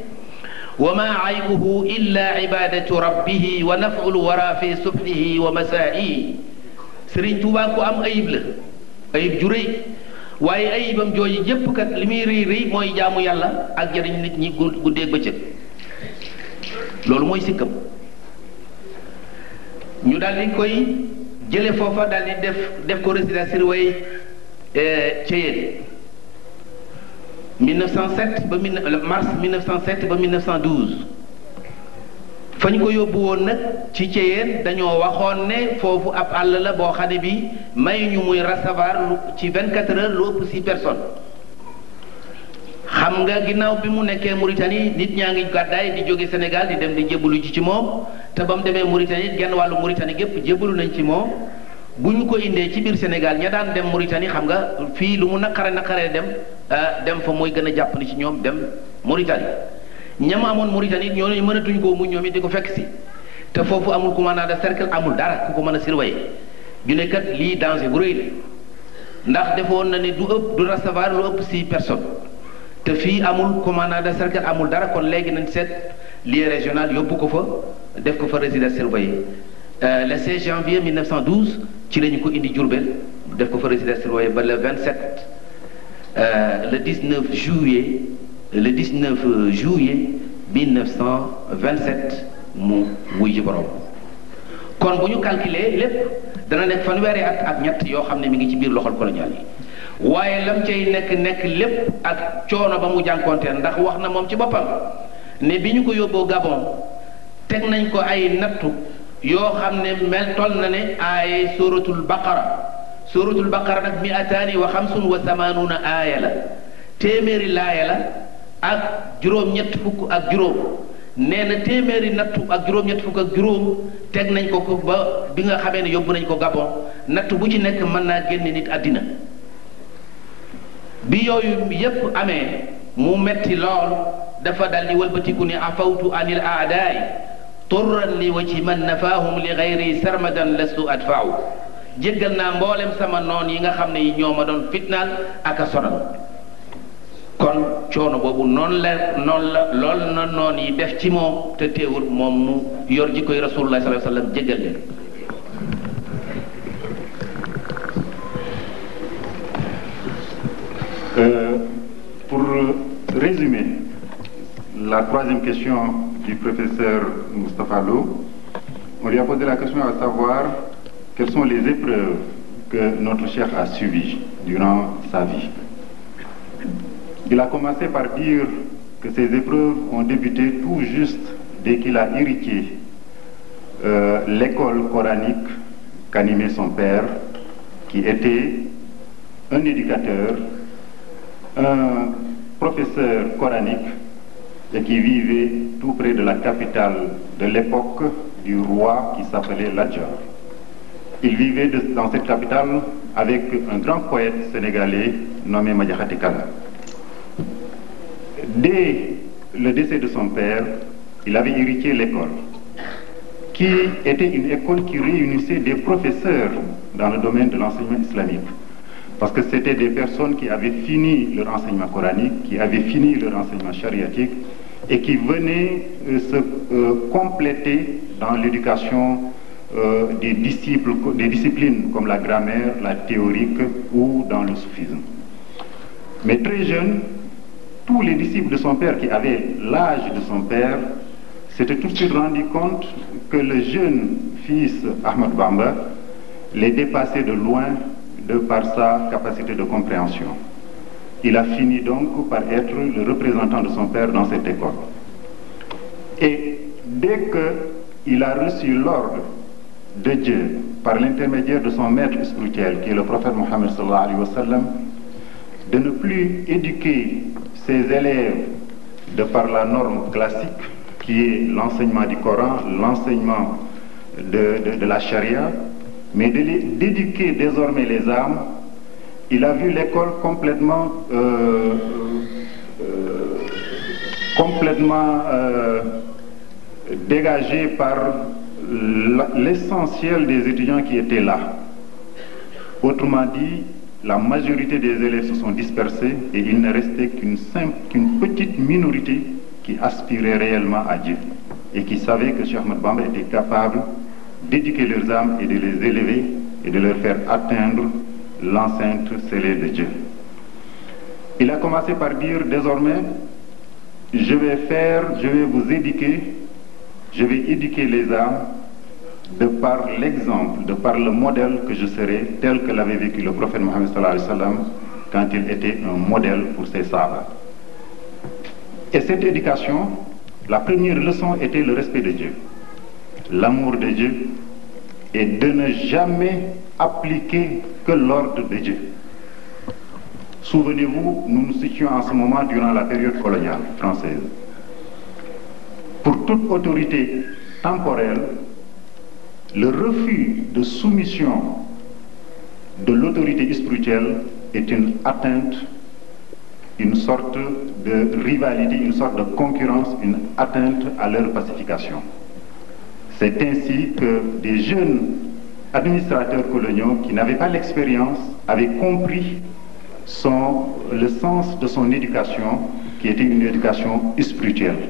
wa ma aybuhu illa ibadatu rabbihi wa naf'ul wara fi subhihi wa masaa'i Sëriñ Tuubaa ku am ayib la ayib ju rëy waaye ayibam jooju jëpp kat li muy rëy rëy mooy jaamu yàlla ak jëriñ nit ñi guddeeg bëccëg loolu mooy sikkam ñu daal di koy jële foofa daal di def ko résidence surveillée Thiéyène 1907 ba mars 1907 ba 1912 fa ñu ko yóbbu woon nag ci Thiéyène dañoo waxoon ne foofu ab àll la boo xam ne bi may ñu muy recevoir ci 24 heures lu ëpp 6 personnes xam nga ginnaaw bi mu nekkee Mauritanie nit ñaa ngi gàddaay di jóge Sénégal di dem di jébbalu ci moom te ba mu demee Mauritanie genn wàllu Mauritanie gépp jébbalu nañ ci moom bu ñu ko indee ci biir Sénégal ña daan dem Mauritanie xam nga fii lu mu naqaree dem fa mooy gën a jàpp ni ci ñoom dem Mauritanie ñam amoon Mauritanie ñooñu mënatuñ koo mu ñoom it di ko fekk si te foofu amul commandant de cercle amul dara ku ko mën a surveiller ñu ne kat lii danger bu rëy la ndax defoon na ne du recevoir lu ëpp 6 personnes te fii amul commandant de cercle amul dara kon léegi nañ seet lieu régional yóbbu ko fa def ko fa résidence surveillée le 16 janvier 1912 ci lañu ko indi Diourbel def ko fa résidence surveillée ba le 27 le 19 juillet 1927 mu wuy ji borom kon bu ñu calculer lépp dana nekk fanweeri at ak ñett yoo xam ne mi ngi ci biir loxol colonial yi waaye lam cay nekk lépp ak coono ba mu jànkonteel ndax wax na moom ci boppam ne bi ñu ko yóbboo Gabon teg nañ ko ay nattu yoo xam ne toll na ne ay suratul baqara nag 285 aaya la téeméeri laaya la ak juróom-ñett fukk ak juróom nee na téeméeri nattu ak juróom-ñett fukk ak juróom teg nañ ko ba bi nga xamee ne yóbbu nañ ko Gabon nattu bu ci nekk mën naa génne nit àddina bi yooyu yépp amee mu metti lool dafa dal di wëlbatiku ni afawtu anil aadaay turran li wa ci man nafaahum li gayri sarmadan lastu adfaaw jéggal naa mboolem sama noon yi nga xam ne yi ñoo ma doon fitnaal ak a sonal kon coono boobu noonu la noon yi def ci moom te teewul moom mu yor jikkoy rasulullah sallallahu alayhi wa sallam jéggal leen Pour résumer la troisième question du professeur Moustapha Lo, on lui a posé la question à savoir quelles sont les épreuves que notre cheikh a suivies durant sa vie. Il a commencé par dire que ces épreuves ont débuté tout juste dès qu'il a hérité l'école coranique qu'animait son père, qui était un éducateur, un professeur coranique et qui vivait tout près de la capitale de l'époque du roi qui s'appelait Ladjar. Il vivait dans cette capitale avec un grand poète sénégalais nommé Madiakhaté Kala. Dès le décès de son père, il avait hérité l'école, qui était une école qui réunissait des professeurs dans le domaine de l'enseignement islamique. Parce que c'était des personnes qui avaient fini leur enseignement coranique, qui avaient fini leur enseignement chariatique et qui venaient se compléter dans l'éducation des disciplines comme la grammaire, la théorique ou dans le soufisme. Mais très jeune, tous les disciples de son père qui avaient l'âge de son père s'étaient tout de suite rendu compte que le jeune fils Ahmad Bamba les dépassait de loin de par sa capacité de compréhension. Il a fini donc par être le représentant de son père dans cette école. Et dès qu'il a reçu l'ordre de Dieu par l'intermédiaire de son maître spirituel, qui est le prophète Mohammed sallallahu alayhi wa sallam, de ne plus éduquer ses élèves de par la norme classique, qui est l'enseignement du Coran, l'enseignement de la charia, mais d'éduquer désormais les âmes. Il a vu l'école complètement dégagée par l'essentiel des étudiants qui étaient là. Autrement dit, la majorité des élèves se sont dispersés et il ne restait qu'une petite minorité qui aspirait réellement à Dieu et qui savait que Cheikh Ahmad Bamba était capable d'éduquer leurs âmes et de les élever et de leur faire atteindre l'enceinte scellée de Dieu. Il a commencé par dire désormais, je vais vous éduquer, je vais éduquer les âmes de par l'exemple, de par le modèle que je serai, tel que l'avait vécu le prophète Mohammed sallallahu alayhi wa sallam quand il était un modèle pour ses sahaba. Et cette éducation, la première leçon était le respect de Dieu, l'amour de Dieu et de ne jamais appliquer que l'ordre de Dieu. Souvenez-vous, nous nous situons en ce moment durant la période coloniale française. Pour toute autorité temporelle, le refus de soumission de l'autorité spirituelle est une atteinte, une sorte de rivalité, une sorte de concurrence, une atteinte à leur pacification. C'est ainsi que des jeunes administrateurs coloniaux qui n'avaient pas l'expérience avaient compris le sens de son éducation, qui était une éducation spirituelle.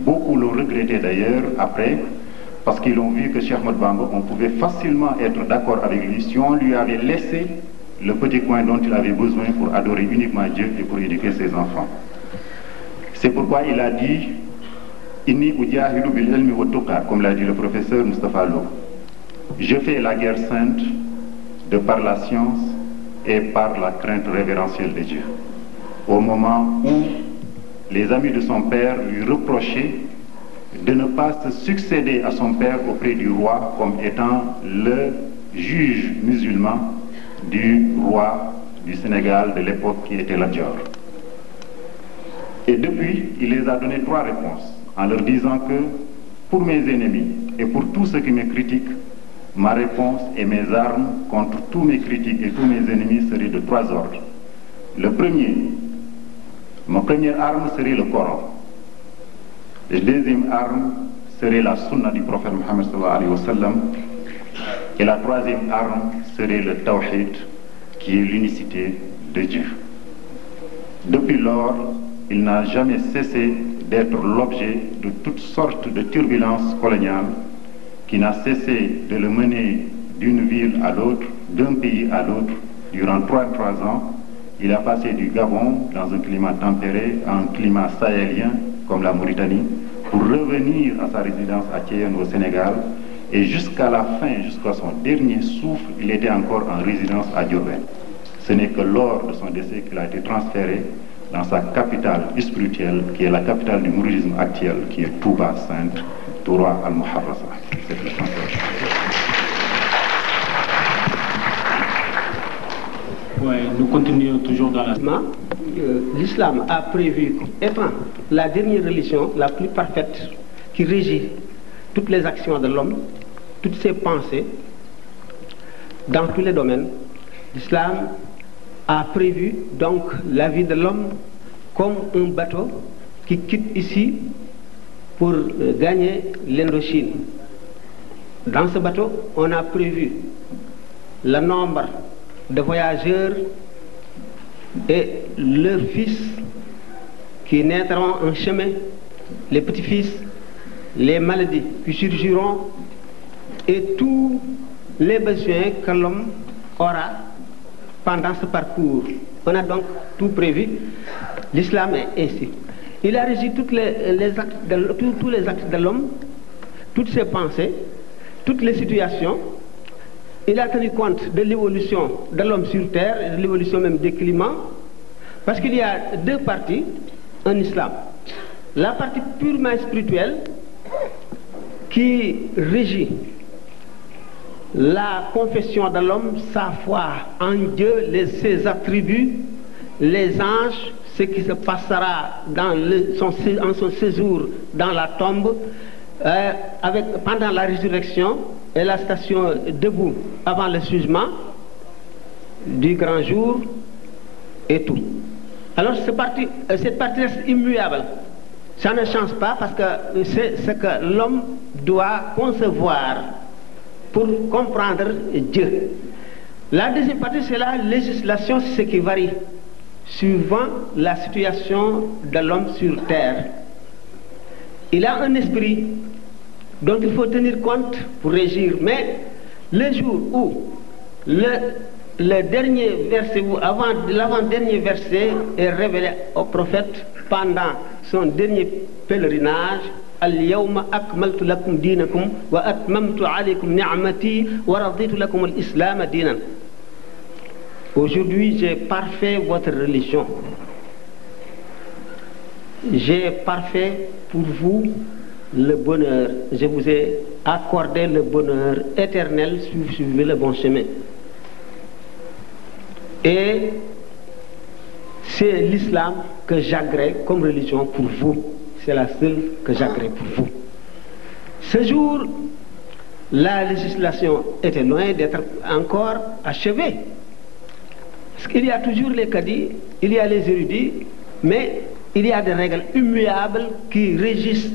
Beaucoup l'ont regretté d'ailleurs après, parce qu'ils ont vu que Cheikh Ahmadou Bamba, on pouvait facilement être d'accord avec lui si on lui avait laissé le petit coin dont il avait besoin pour adorer uniquement Dieu et pour éduquer ses enfants. C'est pourquoi il a dit Inni ujahidu bil ilmi wa tuqa, comme l'a dit le professeur Moustapha Lo. Je fais la guerre sainte de par la science et par la crainte révérentielle de Dieu. Au moment où les amis de son père lui reprochaient de ne pas se succéder à son père auprès du roi comme étant le juge musulman du roi du Sénégal de l'époque qui était Lat Dior. Et depuis, il les a donné 3 réponses en leur disant que pour mes ennemis et pour tous ceux qui me critiquent, ma réponse et mes armes contre tous mes critiques et tous mes ennemis seraient de 3 ordres. Le premier, ma première arme serait le Coran. La deuxième arme serait la sunna du prophète Mohammed sallallahu alayhi wa sallam. Et la troisième arme serait le tawhid, qui est l'unicité de Dieu. Depuis lors, il n'a jamais cessé d'être l'objet de toutes sortes de turbulences coloniales, qui n'a cessé de le mener d'une ville à l'autre, d'un pays à l'autre. Durant 33 ans, il a passé du Gabon, dans un climat tempéré, à un climat sahélien, comme la Mauritanie, pour revenir à sa résidence à Thiéyène au Sénégal. Et jusqu'à la fin, jusqu'à son dernier souffle, il était encore en résidence à Diourbel. Ce n'est que lors de son décès qu'il a été transféré dans sa capitale spirituelle, qui est la capitale du mouridisme actuel, qui est Touba Sainte, Toura al-Muharrasa. C'est le sens. Oui, nous continuons toujours dans la... L'islam a prévu, étant la dernière religion la plus parfaite qui régit toutes les actions de l'homme, toutes ses pensées, dans tous les domaines, l'islam a prévu donc la vie de l'homme comme un bateau qui quitte ici pour gagner l'Indochine. Dans ce bateau, on a prévu le nombre de voyageurs et leurs fils qui naîtront en chemin, les petits-fils, les maladies qui surgiront et tous les besoins que l'homme aura pendant ce parcours. On a donc tout prévu. L'islam est ainsi. Il a régi tous les actes de l'homme, toutes ses pensées, toutes les situations. Il a tenu compte de l'évolution de l'homme sur terre et de l'évolution même des climats, parce qu'il y a 2 parties en islam. La partie purement spirituelle qui régit la confession de l'homme, sa foi en Dieu, ses attributs, les anges, ce qui se passera en son séjour dans la tombe, pendant la résurrection et la station debout avant le jugement du grand jour et tout. Alors cette partie reste immuable. Ça ne change pas parce que c'est ce que l'homme doit concevoir pour comprendre Dieu. La deuxième partie, c'est la législation, ce qui varie suivant la situation de l'homme sur terre. Il a un esprit dont il faut tenir compte pour régir. Mais le jour où le dernier verset, ou l'avant-dernier verset est révélé au prophète pendant son dernier pèlerinage, Al-yawma akmaltu lakum dinakum wa atmamtu alaykum ni'mati wa raditu lakum al-islam dinan. Aujourd'hui, j'ai parfait votre religion. J'ai parfait pour vous le bonheur. Je vous ai accordé le bonheur éternel si vous suivez le bon chemin. Et c'est l'islam que j'agrée comme religion pour vous. C'est la seule que j'agrée pour vous. Ce jour, la législation était loin d'être encore achevée. Parce qu'il y a toujours les cadis, il y a les érudits, mais il y a des règles immuables qui régissent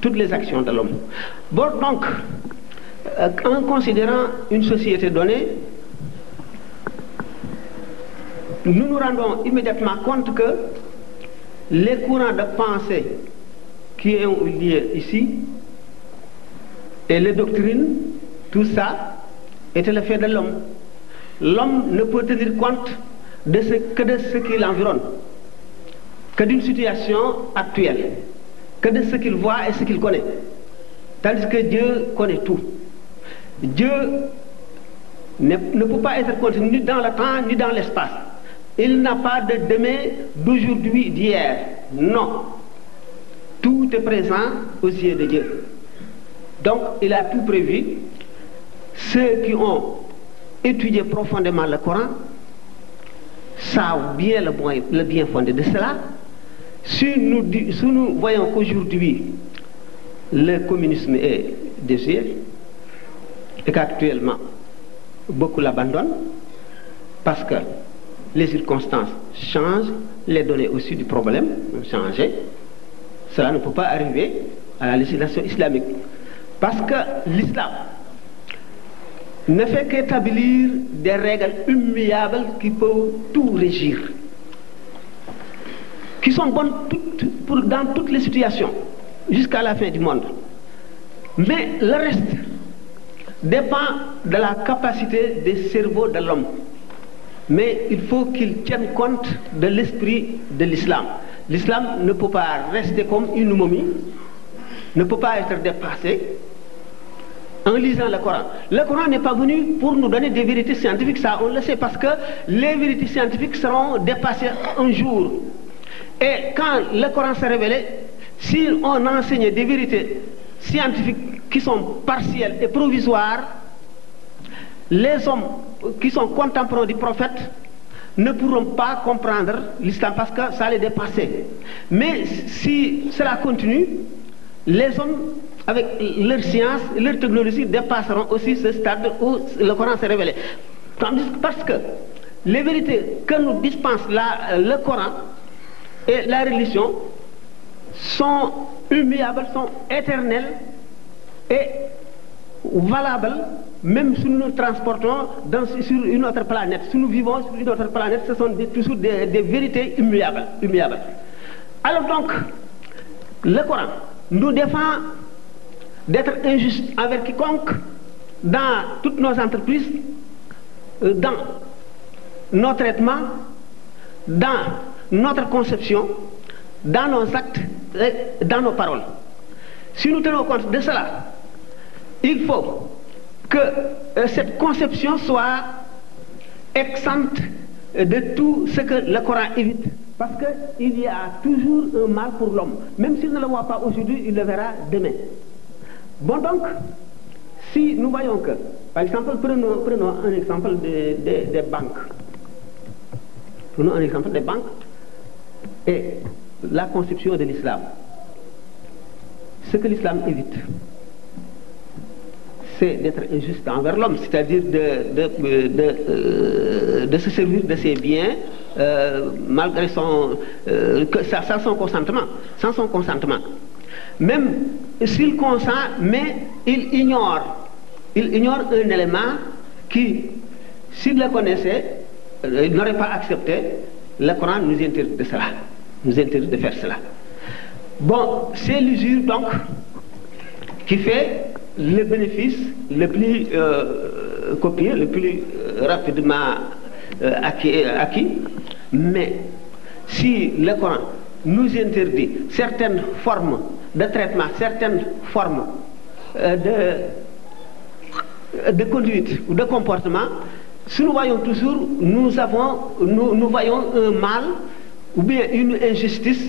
toutes les actions de l'homme. Bon, donc, en considérant une société donnée, nous nous rendons immédiatement compte que les courants de pensée qui ont eu lieu ici et les doctrines, tout ça était le fait de l'homme. L'homme ne peut tenir compte que de ce qui l'environne, que d'une situation actuelle, que de ce qu'il voit et ce qu'il connaît. Tandis que Dieu connaît tout. Dieu ne peut pas être contenu ni dans le temps ni dans l'espace. Il n'a pas de demain, d'aujourd'hui, d'hier. Non. Tout est présent aux yeux de Dieu. Donc, il a tout prévu. Ceux qui ont étudié profondément le Coran savent bien le bien fondé de cela. Si nous voyons qu'aujourd'hui, le communisme est désuet et qu'actuellement, beaucoup l'abandonnent parce que les circonstances changent, les données aussi du problème ont changé. Cela ne peut pas arriver à la législation islamique. Parce que l'islam ne fait qu'établir des règles immuables qui peuvent tout régir, qui sont bonnes dans toutes les situations, jusqu'à la fin du monde. Mais le reste dépend de la capacité des cerveaux de l'homme. Mais il faut qu'il tienne compte de l'esprit de l'islam. L'islam ne peut pas rester comme une momie, ne peut pas être dépassé en lisant le Coran. Le Coran n'est pas venu pour nous donner des vérités scientifiques, ça on le sait, parce que les vérités scientifiques seront dépassées un jour. Et quand le Coran s'est révélé, si on enseigne des vérités scientifiques qui sont partielles et provisoires, les hommes qui sont contemporains du prophète ne pourront pas comprendre l'islam parce que ça les dépasse. Mais si cela continue, les hommes, avec leur science, leur technologie, dépasseront aussi ce stade où le Coran s'est révélé. Parce que les vérités que nous dispense le Coran et la religion sont immuables, sont éternelles et valables, même si nous nous transportons sur une autre planète. Si nous vivons sur une autre planète, ce sont toujours des vérités immuables. Alors donc, le Coran nous défend d'être injuste envers quiconque dans toutes nos entreprises, dans nos traitements, dans notre conception, dans nos actes et dans nos paroles. Si nous tenons compte de cela, il faut que cette conception soit exempte de tout ce que le Coran évite. Parce qu'il y a toujours un mal pour l'homme. Même s'il ne le voit pas aujourd'hui, il le verra demain. Bon donc, si nous voyons que, par exemple, prenons un exemple des banques. Prenons un exemple des banques et la conception de l'islam. Ce que l'islam évite, c'est d'être injuste envers l'homme, c'est-à-dire de se servir de ses biens malgré sans son consentement. Même s'il consent, mais il ignore un élément qui, s'il le connaissait, il n'aurait pas accepté. Le Coran nous interdit de cela, nous interdit de faire cela. Bon, c'est l'usure donc qui fait le bénéfice le plus copié, le plus rapidement acquis. Mais si le Coran nous interdit certaines formes de traitement, certaines formes de conduite ou de comportement, si nous voyons toujours, nous voyons un mal ou bien une injustice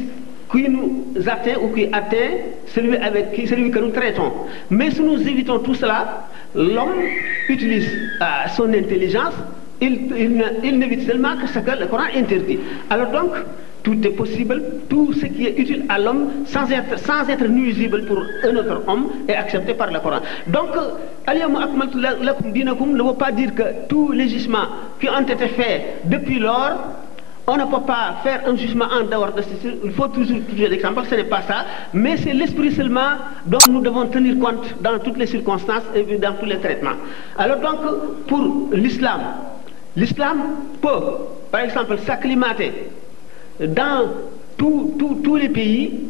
qui nous atteint ou qui atteint celui que nous traitons. Mais si nous évitons tout cela, l'homme utilise son intelligence, il n'évite seulement que ce que le Coran interdit. Alors donc, tout est possible, tout ce qui est utile à l'homme sans être nuisible pour un autre homme est accepté par le Coran. Donc, Al-Yawma akmaltu lakum dinakum ne veut pas dire que tous les jugements qui ont été faits depuis lors, on ne peut pas faire un jugement en dehors de ceci. Il faut toujours l'exemple, ce n'est pas ça, mais c'est l'esprit seulement dont nous devons tenir compte dans toutes les circonstances et dans tous les traitements. Alors donc, pour l'islam peut, par exemple, s'acclimater dans tous les pays,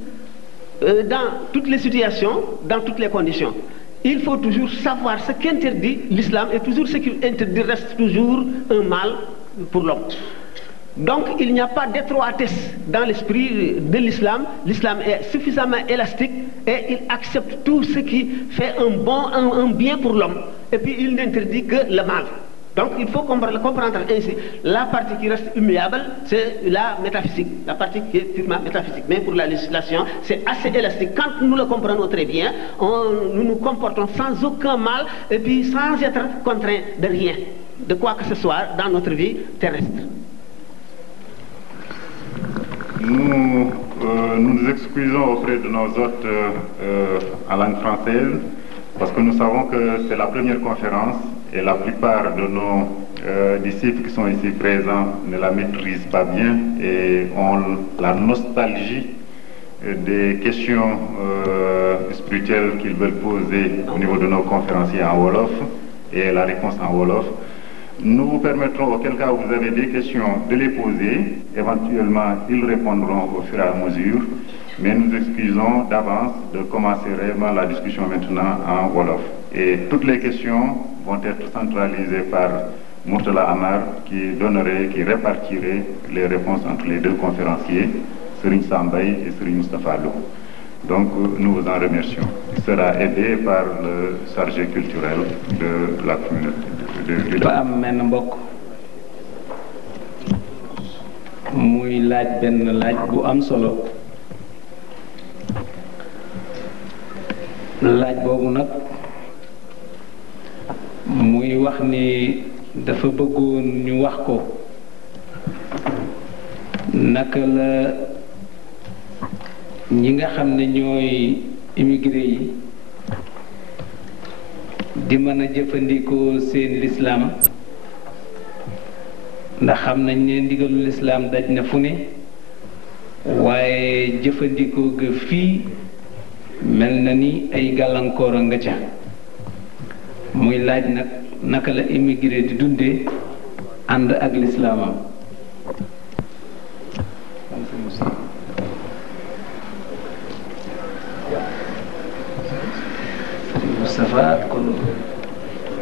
dans toutes les situations, dans toutes les conditions. il faut toujours savoir ce qu'interdit l'islam, et toujours ce qui interdit reste toujours un mal pour l'homme. Donc il n'y a pas d'étroitesse dans l'esprit de l'islam. L'islam est suffisamment élastique et il accepte tout ce qui fait un bien pour l'homme, et puis il n'interdit que le mal. Donc il faut comprendre ainsi. La partie qui reste immuable, c'est la métaphysique, la partie qui est purement métaphysique. Mais pour la législation, c'est assez élastique. Quand nous le comprenons très bien, nous nous comportons sans aucun mal, et puis sans être contraints de rien, de quoi que ce soit dans notre vie terrestre. Nous nous excusons auprès de nos hôtes en langue française, parce que nous savons que c'est la première conférence et la plupart de nos disciples qui sont ici présents ne la maîtrisent pas bien et ont la nostalgie des questions spirituelles qu'ils veulent poser au niveau de nos conférenciers en Wolof et la réponse en Wolof. Nous vous permettrons, auquel cas où vous avez des questions, de les poser. Éventuellement, ils répondront au fur et à mesure. Mais nous excusons d'avance de commencer réellement la discussion maintenant en Wolof. Et toutes les questions vont être centralisées par Murtala Amar, qui répartirait les réponses entre les deux conférenciers, Serigne Sambay et Serigne Moustapha Lo. Donc nous vous en remercions. Il sera aidé par le chargé culturel de la communauté. dafa am menn mbokk muy laaj benn laaj bu am solo. laaj boobu nag muy wax ni dafa bëggoon ñu wax ko naka la ñi nga xam ne ñooy immigré yi di mën a jëfandikoo seen lislaam, ndax xam nañ ne ndigalu lislaam daj na fu ne, waaye jëfandikoo ga fii mel na ni ay gàllankoor a nga ca. muy laaj nag naka la immigré di dundee ànd ak lislaamam. Moustapha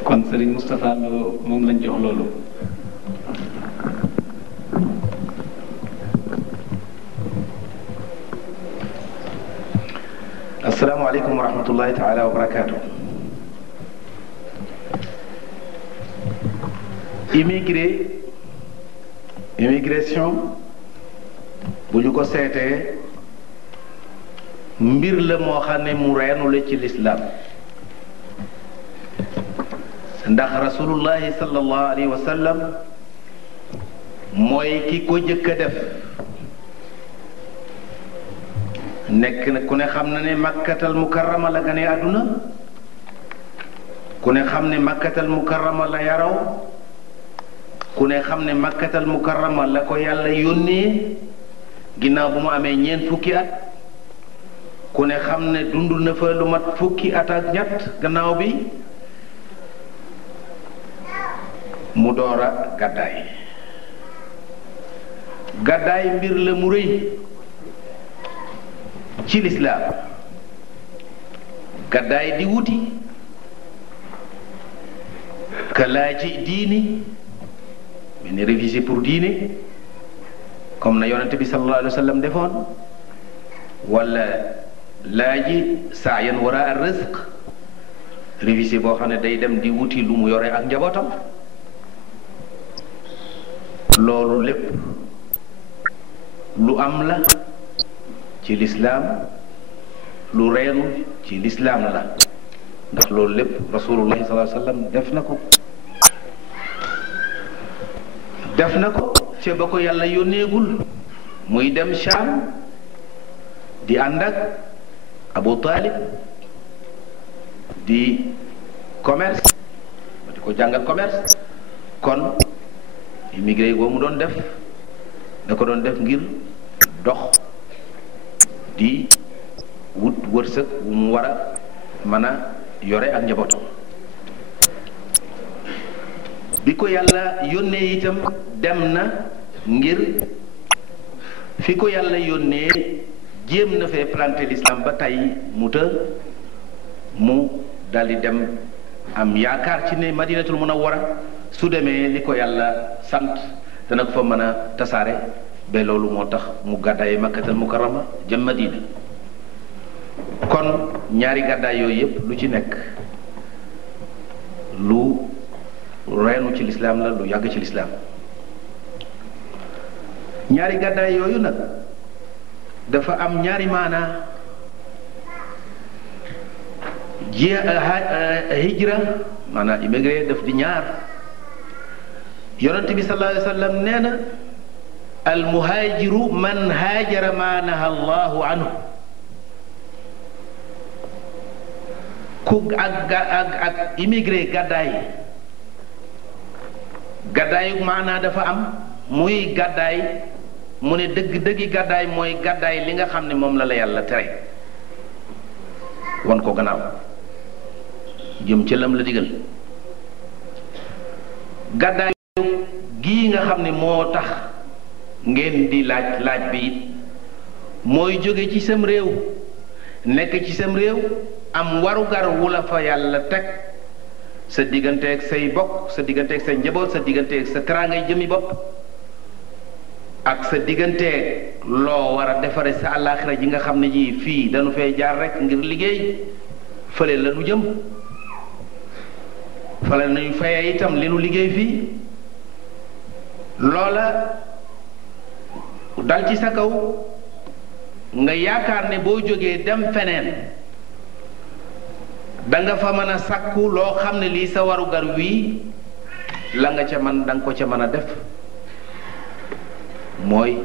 kon Serigne Moustapha Lo moom lañ jox loolu. asalaamaaleykum wa rahmatullahi taala wa barakaatu. immigration bu ñu ko seetee mbir la moo xam ne mu reenu la ci lislaam, ndax rasulullahi sallallahu alayhi wa sallam mooy ki ko jëkk a def. nekk na ku ne xam na ne makkatal mukarrama la gane àdduna, ku ne xam ne makkatal mukarrama la yaraw, ku ne xam ne makkatal mukarrama la ko yàlla yónnee ginnaaw bu mu amee ñeent fukki at, ku ne xam ne dund na fa lu mat fukki at ak ñett gannaaw bi mu door a gàddaay. gàddaay mbir la mu rëy ci lislaam. gàddaay di wuti ka laaji diini benn révisé pour diine comme na yonente bi sallallahu alayhi wa sallam defoon, wala laaji saayan wara ar rizq, révisé boo xam ne day dem di wuti lu mu yore ak njabootam. loolu lépp lu am la ci lislaam, lu reenu ci lislaam la, ndax loolu lépp rasulullahi sallallahu alayhi wa sallam def na ko ca ba ko yàlla yónneegul muy dem Shaam di ànd ak Abu Talib di commerce, di ko jàngal commerce. kon immigré boo mu doon def da ko doon def ngir dox di wut wërsëg wu mu war a mën a yore ak njabootam. bi ko yàlla yónnee itam dem na ngir fi ko yàlla yónnee jéem na fee planter l'islam ba tey mu daal di dem am yaakaar ci ne Madinatul Munawwara su demee li ko yàlla sant dana ko fa mën a tasaare ba loolu moo tax mu gàddaay Makkatal Mukarrama jëm Madina. kon ñaari gàddaay yooyu yépp lu ci nekk lu reenu ci lislaam la lu yàgg ci lislaam. ñaari gàddaay yooyu nag dafa am ñaari maanaa. hijra maanaam immigré daf di ñaar. yonent bi sallallahu alayhi wa sallam nee na al muhaajiru man haajara ma naha allahu anhu. ku ak immigré gàddaay gàddaayu maanaa dafa am muy gàddaay mu ne dëgg-dëggi gàddaay mooy gàddaay li nga xam ne moom la yàlla tere wan ko gannaaw jëm ca lam la digal. gàddaay gii nga xam ne moo tax ngeen di laaj bi it mooy jóge ci sam réew nekk ci sam réew am warugar wu la fa yàlla teg sa digganteeg say bokk sa digganteeg sa njaboot sa digganteeg sa teraangay jëmi bopp ak sa digganteeg loo war a defare sa àllaaxira ji nga xam ne ji fii dañu fay jaar rek ngir liggéey fële la nu jëm fële nañu faye itam li nu liggéey fii loola dal ci sa kaw nga yaakaar ne boo jógee dem feneen da nga fa mën a sakku loo xam ne lii sa warugar wii la nga ca man da nga ko ca mën a def mooy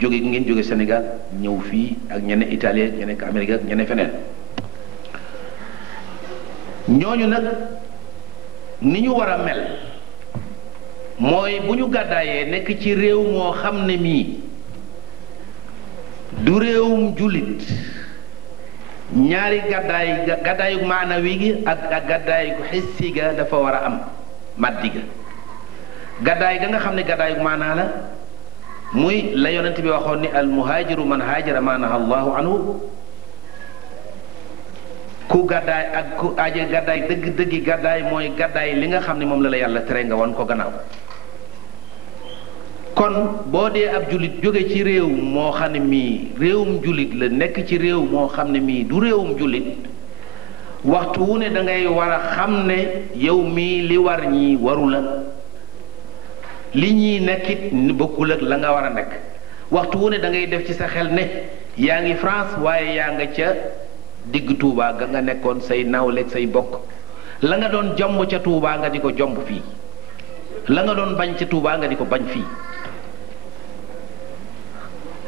jóge ngeen jóge Sénégal ñëw fii ak ñene Italie ñene Amérique ak ñene feneen ñooñu nag ni ñu war a mel mooy bu ñu gàddaayee nekk ci réew moo xam ne mii du réewum jullit ñaari gàddaayu maanawi gi ak gàddaayu xissi ga dafa war a am maddi ga gàddaay ga nga xam ne gàddaayu maanaa la muy la yonent bi waxoon ni al muhaajiru man haajara ma naha allahu anhu ku gàddaay ak ku aje gàddaay dëgg-dëggi gàddaay mooy gàddaay li nga xam ne moom la yàlla tere nga wan ko gannaaw. kon boo dee ab jullit jóge ci réew moo xam ne mii réewum jullit la nekk ci réew moo xam ne mii du réewum jullit waxtu wu ne da ngay war a xam ne yow mii li war ñi waru la li ñuy nekkit bokkul ak la nga war a nekk waxtu wu ne da ngay def ci sa xel ne yaa ngi France waaye yaa nga ca digg Touba ga nga nekkoon say nawleeg say bokk la nga doon jomb ca Touba nga di ko jomb fii la nga doon bañ ca Touba nga di ko bañ fii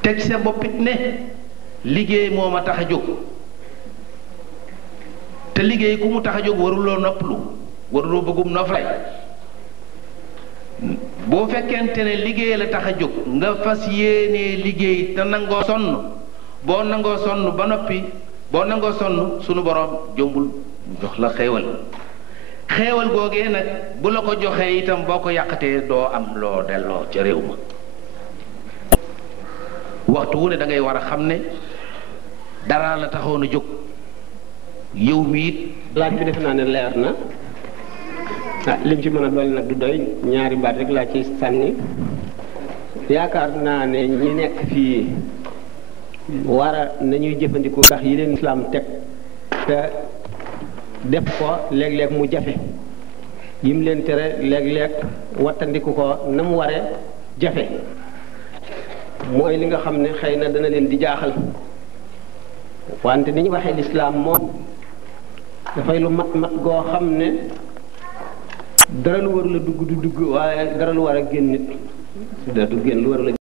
teg sa boppit ne liggéey moo ma tax a jóg te liggéey ku mu tax a jóg waruloo noppalu waruloo bëggum noflaay boo fekkente ne liggéey la tax a jóg nga fas yéenee liggéey te nangoo sonn boo nangoo sonn ba noppi boo nangoo sonn sunu borom jombul jox la xéewal xéewal googee nag bu la ko joxee itam boo ko yàqatee doo am loo delloo ca réew ma waxtu wu ne da ngay war a xam ne dara la taxoon a jóg yow mi it laaj bi defe naa ne leer na lim ci mën a dolli nag du doy ñaari baat rek laa ci sànni yaakaar naa ne ñi nekk fii war a nañuy jëfandikoo ndax yi leen islaam teg te def ko léeg-léeg mu jafe yim leen tere léeg-léeg wattandiku ko na mu waree jafe mooy li nga xam ne xëy na dana leen di jaaxal wante ni ñu waxee lislaam moom dafay lu mat goo xam ne dara lu warul a dugg du dugg waaye dara lu war a génn nit da du génn lu warul a